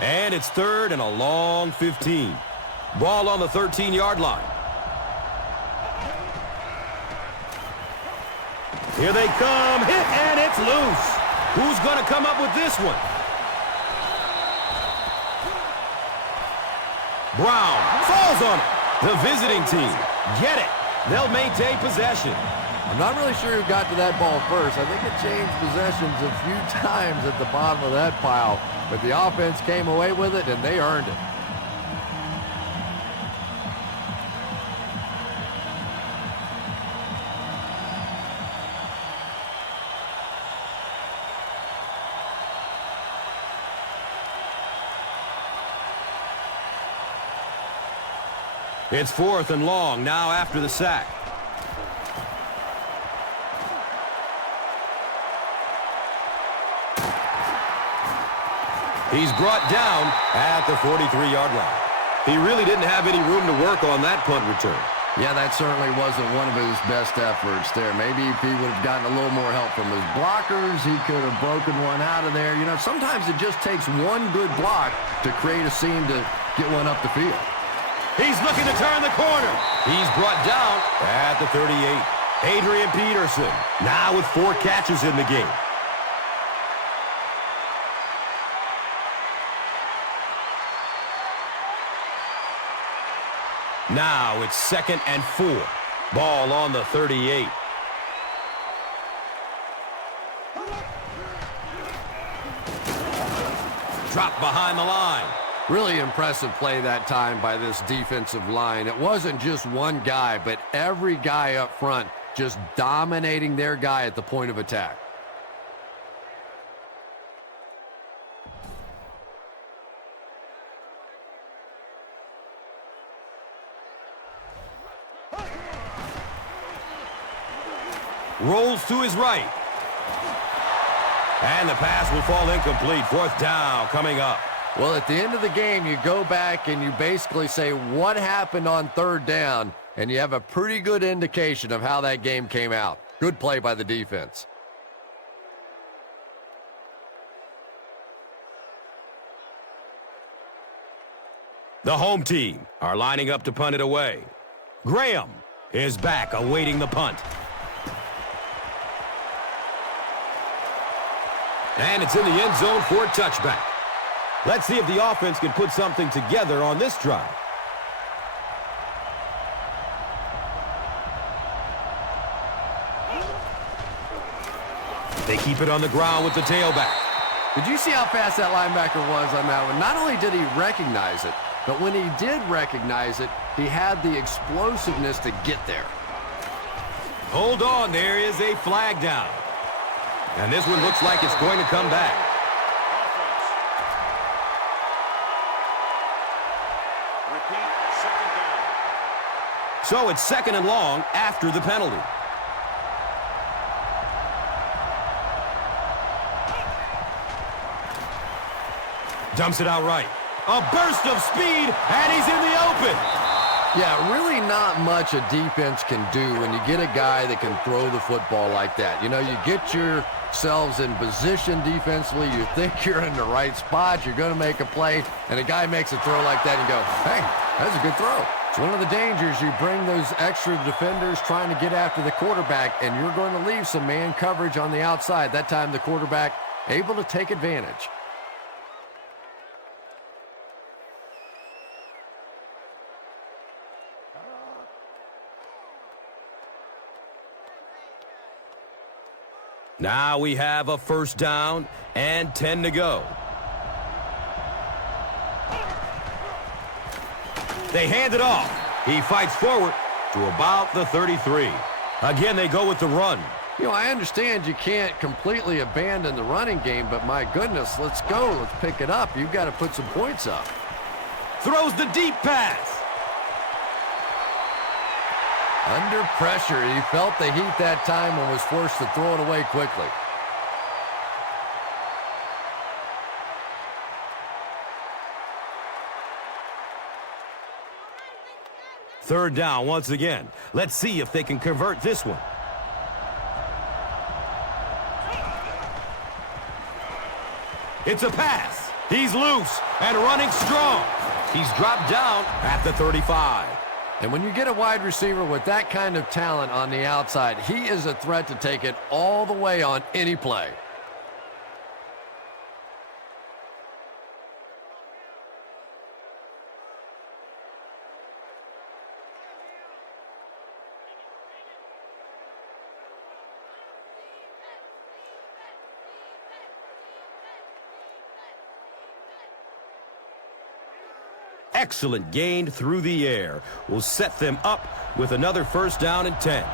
And it's 3rd and a long 15. Ball on the 13-yard line. Here they come. Hit, and it's loose. Who's going to come up with this one? Brown falls on it. The visiting team get it. They'll maintain possession. I'm not really sure who got to that ball first. I think it changed possessions a few times at the bottom of that pile, but the offense came away with it, and they earned it. It's 4th and long now after the sack. He's brought down at the 43-yard line. He really didn't have any room to work on that punt return. Yeah, that certainly wasn't one of his best efforts there. Maybe if he would have gotten a little more help from his blockers, he could have broken one out of there. You know, sometimes it just takes one good block to create a seam to get one up the field. He's looking to turn the corner. He's brought down at the 38. Adrian Peterson now with 4 catches in the game. Now it's 2nd and 4. Ball on the 38. Drop behind the line. Really impressive play that time by this defensive line. It wasn't just one guy, but every guy up front just dominating their guy at the point of attack. Rolls to his right. And the pass will fall incomplete. 4th down coming up. Well, at the end of the game, you go back and you basically say what happened on 3rd down, and you have a pretty good indication of how that game came out. Good play by the defense. The home team are lining up to punt it away. Graham is back awaiting the punt. And it's in the end zone for a touchback. Let's see if the offense can put something together on this drive. They keep it on the ground with the tailback. Did you see how fast that linebacker was on that one? Not only did he recognize it, but when he did recognize it, he had the explosiveness to get there. Hold on, there is a flag down. And this one looks like it's going to come back. Repeat, 2nd down. So it's 2nd and long after the penalty. Dumps it out right. A burst of speed, and he's in the open. Yeah, really not much a defense can do when you get a guy that can throw the football like that. You know, you get yourselves in position defensively, you think you're in the right spot, you're going to make a play, and a guy makes a throw like that and you go, hey, that's a good throw. It's one of the dangers. You bring those extra defenders trying to get after the quarterback, and you're going to leave some man coverage on the outside. That time the quarterback able to take advantage. Now we have a 1st down and 10 to go. They hand it off. He fights forward to about the 33. Again, they go with the run. You know, I understand you can't completely abandon the running game, but my goodness, let's go. Let's pick it up. You've got to put some points up. Throws the deep pass. Under pressure, he felt the heat that time and was forced to throw it away quickly. Third down once again. Let's see if they can convert this one. It's a pass. He's loose and running strong. He's dropped down at the 35. And when you get a wide receiver with that kind of talent on the outside, he is a threat to take it all the way on any play. Excellent gain through the air will set them up with another 1st down and 10.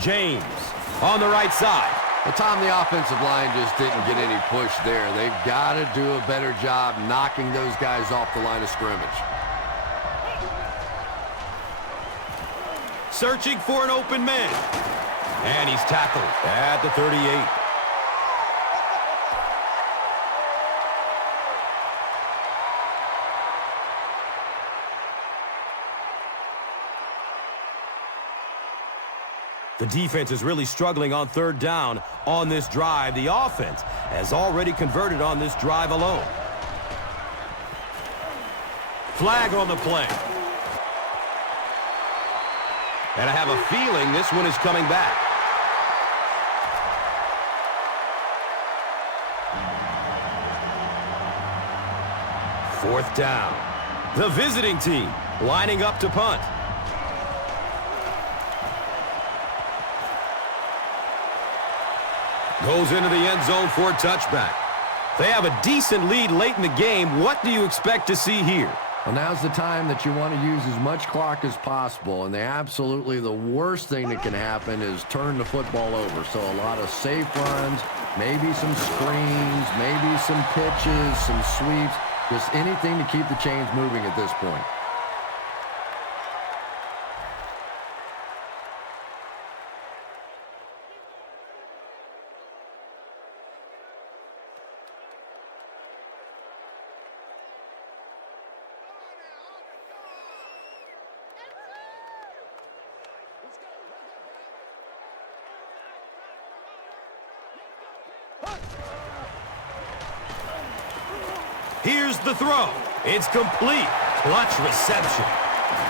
James on the right side. Well, Tom, the offensive line just didn't get any push there. They've got to do a better job knocking those guys off the line of scrimmage. Searching for an open man. And he's tackled at the 38. The defense is really struggling on third down on this drive. The offense has already converted on this drive alone. Flag on the play. And I have a feeling this one is coming back. Fourth down. The visiting team lining up to punt. Goes into the end zone for a touchback. They have a decent lead late in the game. What do you expect to see here? Well, now's the time that you want to use as much clock as possible, and absolutely the worst thing that can happen is turn the football over. So a lot of safe runs, maybe some screens, maybe some pitches, some sweeps, just anything to keep the chains moving at this point. Here's the throw. It's complete. Clutch reception.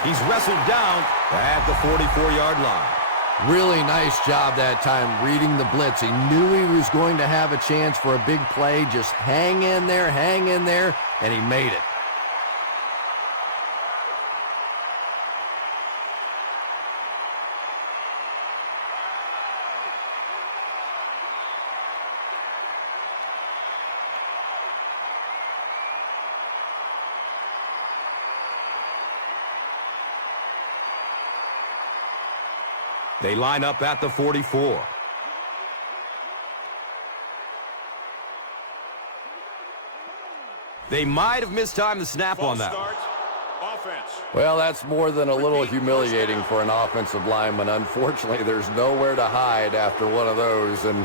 He's wrestled down at the 44-yard line. Really nice job that time reading the blitz. He knew he was going to have a chance for a big play. Just hang in there, and he made it. They line up at the 44. They might have mistimed the snap on that one. Well, that's more than a little humiliating for an offensive lineman. Unfortunately, there's nowhere to hide after one of those. And,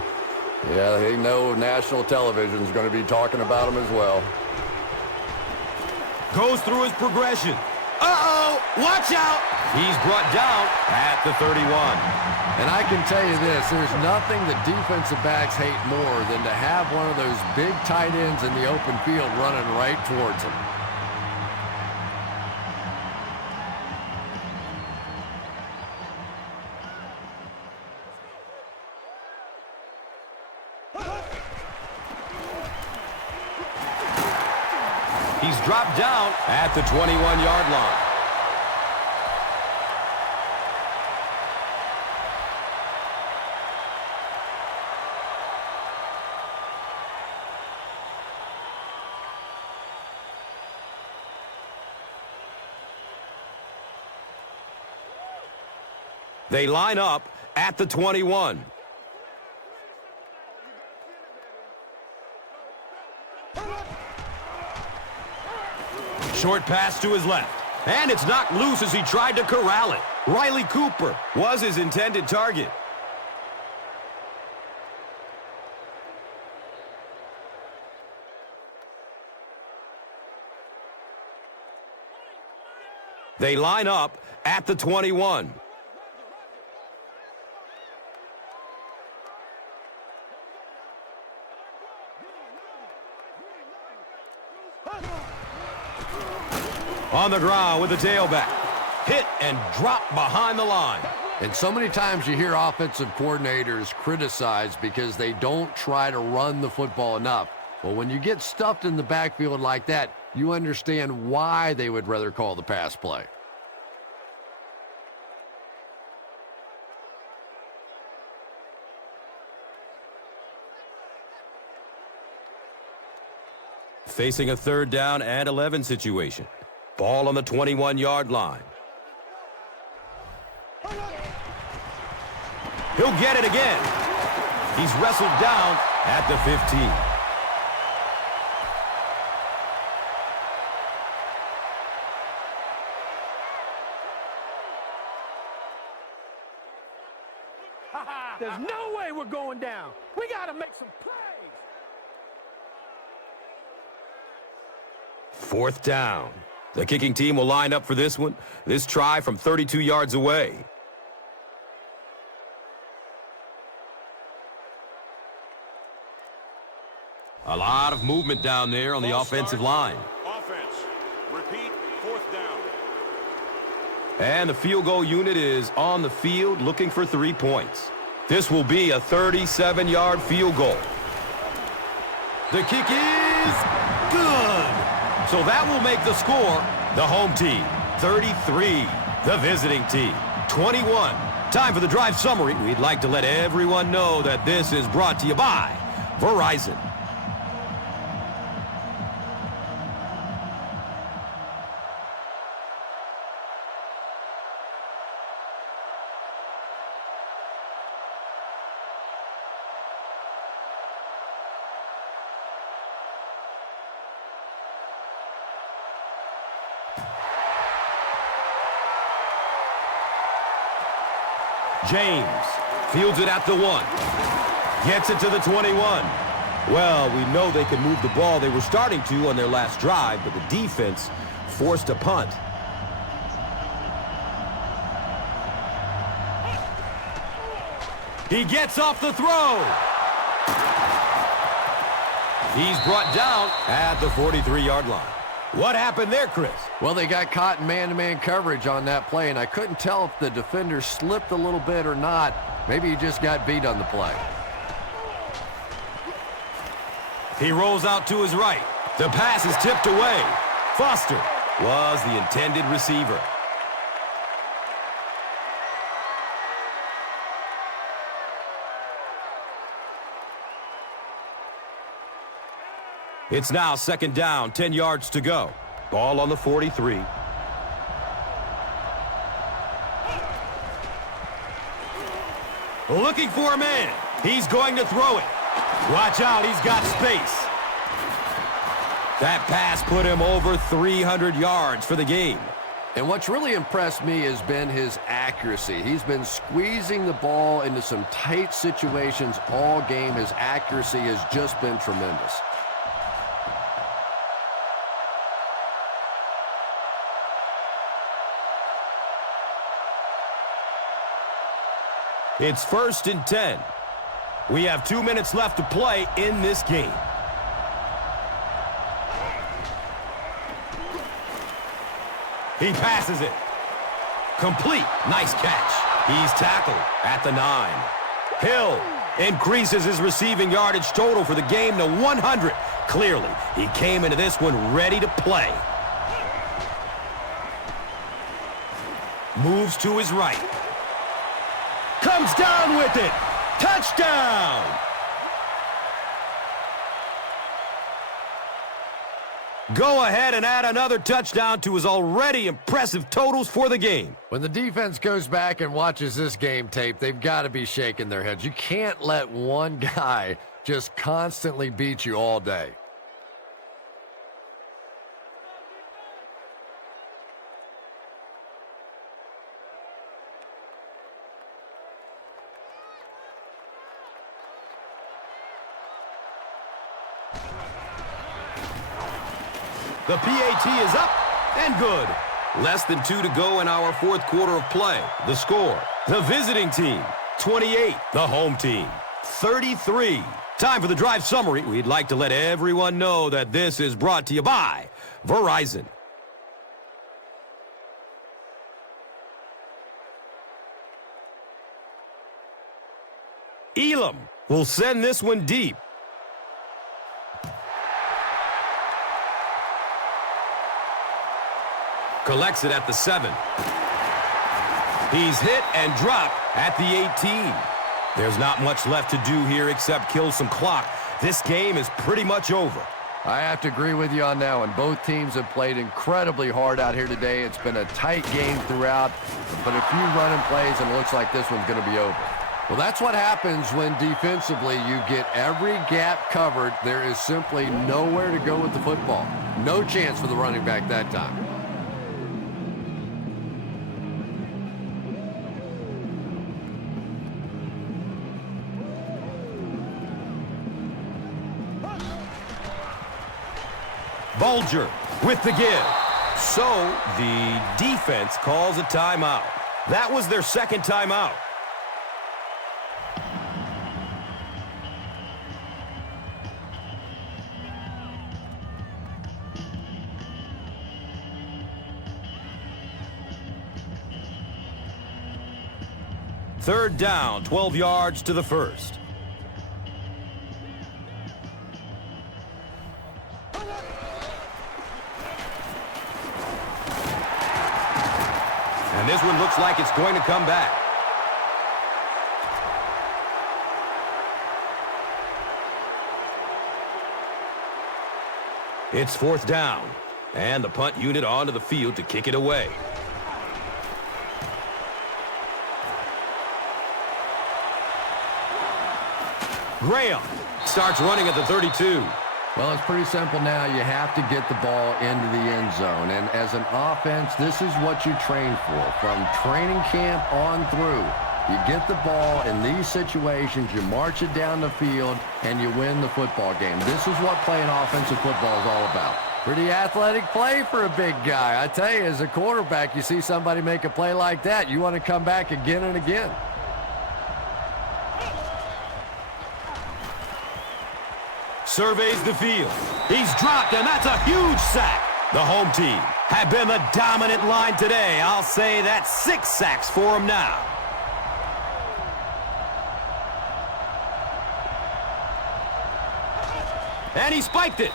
yeah, they know national television is going to be talking about him as well. Goes through his progression. Uh-oh! Watch out! He's brought down at the 31. And I can tell you this, there's nothing that defensive backs hate more than to have one of those big tight ends in the open field running right towards them. He's dropped down at the 21-yard line. They line up at the 21. Short pass to his left. And it's knocked loose as he tried to corral it. Riley Cooper was his intended target. They line up at the 21. On the ground with the tailback. Hit and drop behind the line. And so many times you hear offensive coordinators criticized because they don't try to run the football enough. Well, when you get stuffed in the backfield like that, you understand why they would rather call the pass play. Facing a 3rd down and 11 situation. Ball on the 21-yard line. He'll get it again. He's wrestled down at the 15. There's no way we're going down. We got to make some plays. 4th down. The kicking team will line up for this one. This try from 32 yards away. A lot of movement down there on the offensive line. Offense. Repeat, 4th down. And the field goal unit is on the field looking for 3 points. This will be a 37-yard field goal. The kick is good. So that will make the score the home team 33, the visiting team 21. Time for the drive summary. We'd like to let everyone know that this is brought to you by Verizon. James fields it at the 1. Gets it to the 21. Well, we know they can move the ball. They were starting to on their last drive, but the defense forced a punt. He gets off the throw. He's brought down at the 43-yard line. What happened there, Chris? Well, they got caught in man-to-man coverage on that play, and I couldn't tell if the defender slipped a little bit or not. Maybe he just got beat on the play. He rolls out to his right. The pass is tipped away. Foster was the intended receiver. It's now 2nd down, 10 yards to go. Ball on the 43. Looking for a man. He's going to throw it. Watch out, he's got space. That pass put him over 300 yards for the game. And what's really impressed me has been his accuracy. He's been squeezing the ball into some tight situations all game. His accuracy has just been tremendous. It's 1st and 10. We have 2 minutes left to play in this game. He passes it. Complete. Nice catch. He's tackled at the 9. Hill increases his receiving yardage total for the game to 100. Clearly, he came into this one ready to play. Moves to his right. Comes down with it. Touchdown! Go ahead and add another touchdown to his already impressive totals for the game. When the defense goes back and watches this game tape, they've got to be shaking their heads. You can't let one guy just constantly beat you all day. The PAT is up and good. Less than 2 to go in our 4th quarter of play. The score, the visiting team, 28. The home team, 33. Time for the drive summary. We'd like to let everyone know that this is brought to you by Verizon. Elam will send this one deep. Collects it at the 7. He's hit and dropped at the 18. There's not much left to do here except kill some clock. This game is pretty much over. I have to agree with you on that one. Both teams have played incredibly hard out here today. It's been a tight game throughout, but a few running plays, and it looks like this one's going to be over. Well, that's what happens when defensively you get every gap covered. There is simply nowhere to go with the football. No chance for the running back that time. Bulger with the give. So the defense calls a timeout. That was their 2nd timeout. Third down, 12 yards to the first. And this one looks like it's going to come back. It's fourth down, and the punt unit onto the field to kick it away. Graham starts running at the 32. Well, it's pretty simple now. You have to get the ball into the end zone. And as an offense, this is what you train for. From training camp on through, you get the ball in these situations, you march it down the field, and you win the football game. This is what playing offensive football is all about. Pretty athletic play for a big guy. I tell you, as a quarterback, you see somebody make a play like that, you want to come back again and again. Surveys the field. He's dropped, and that's a huge sack. The home team have been the dominant line today. I'll say that's 6 sacks for him now. And he spiked it.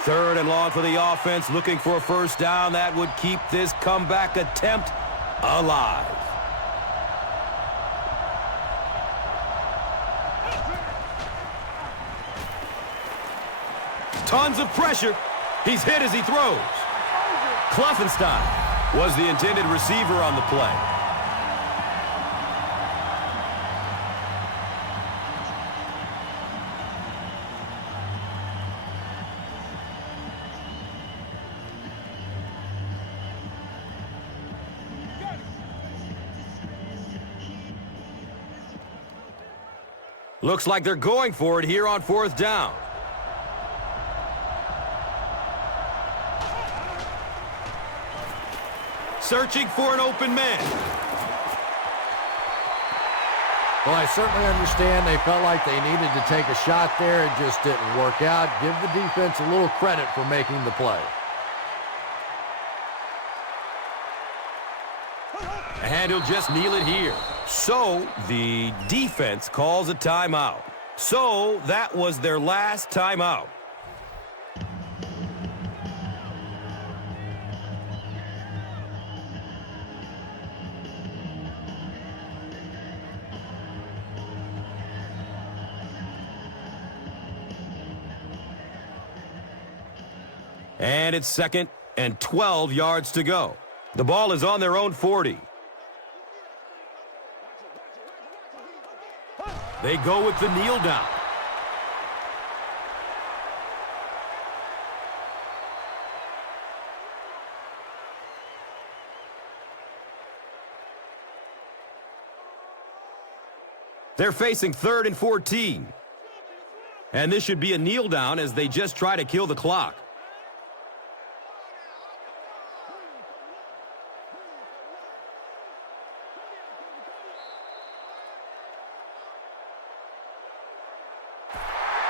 Third and long for the offense, looking for a first down. That would keep this comeback attempt alive. Tons of pressure. He's hit as he throws. Klopfenstein was the intended receiver on the play. Looks like they're going for it here on fourth down. Searching for an open man. Well, I certainly understand they felt like they needed to take a shot there. It just didn't work out. Give the defense a little credit for making the play. And he'll just kneel it here. So the defense calls a timeout. So that was their last timeout. And it's 2nd and 12 yards to go. The ball is on their own 40. They go with the kneel down. They're facing 3rd and 14. And this should be a kneel down as they just try to kill the clock.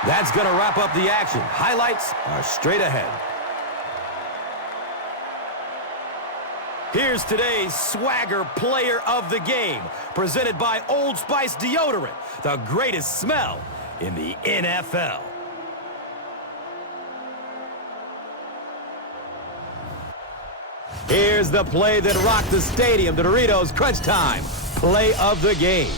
That's going to wrap up the action. Highlights are straight ahead. Here's today's Swagger Player of the Game, presented by Old Spice Deodorant, the greatest smell in the NFL. Here's the play that rocked the stadium, the Doritos Crunch Time Play of the Game.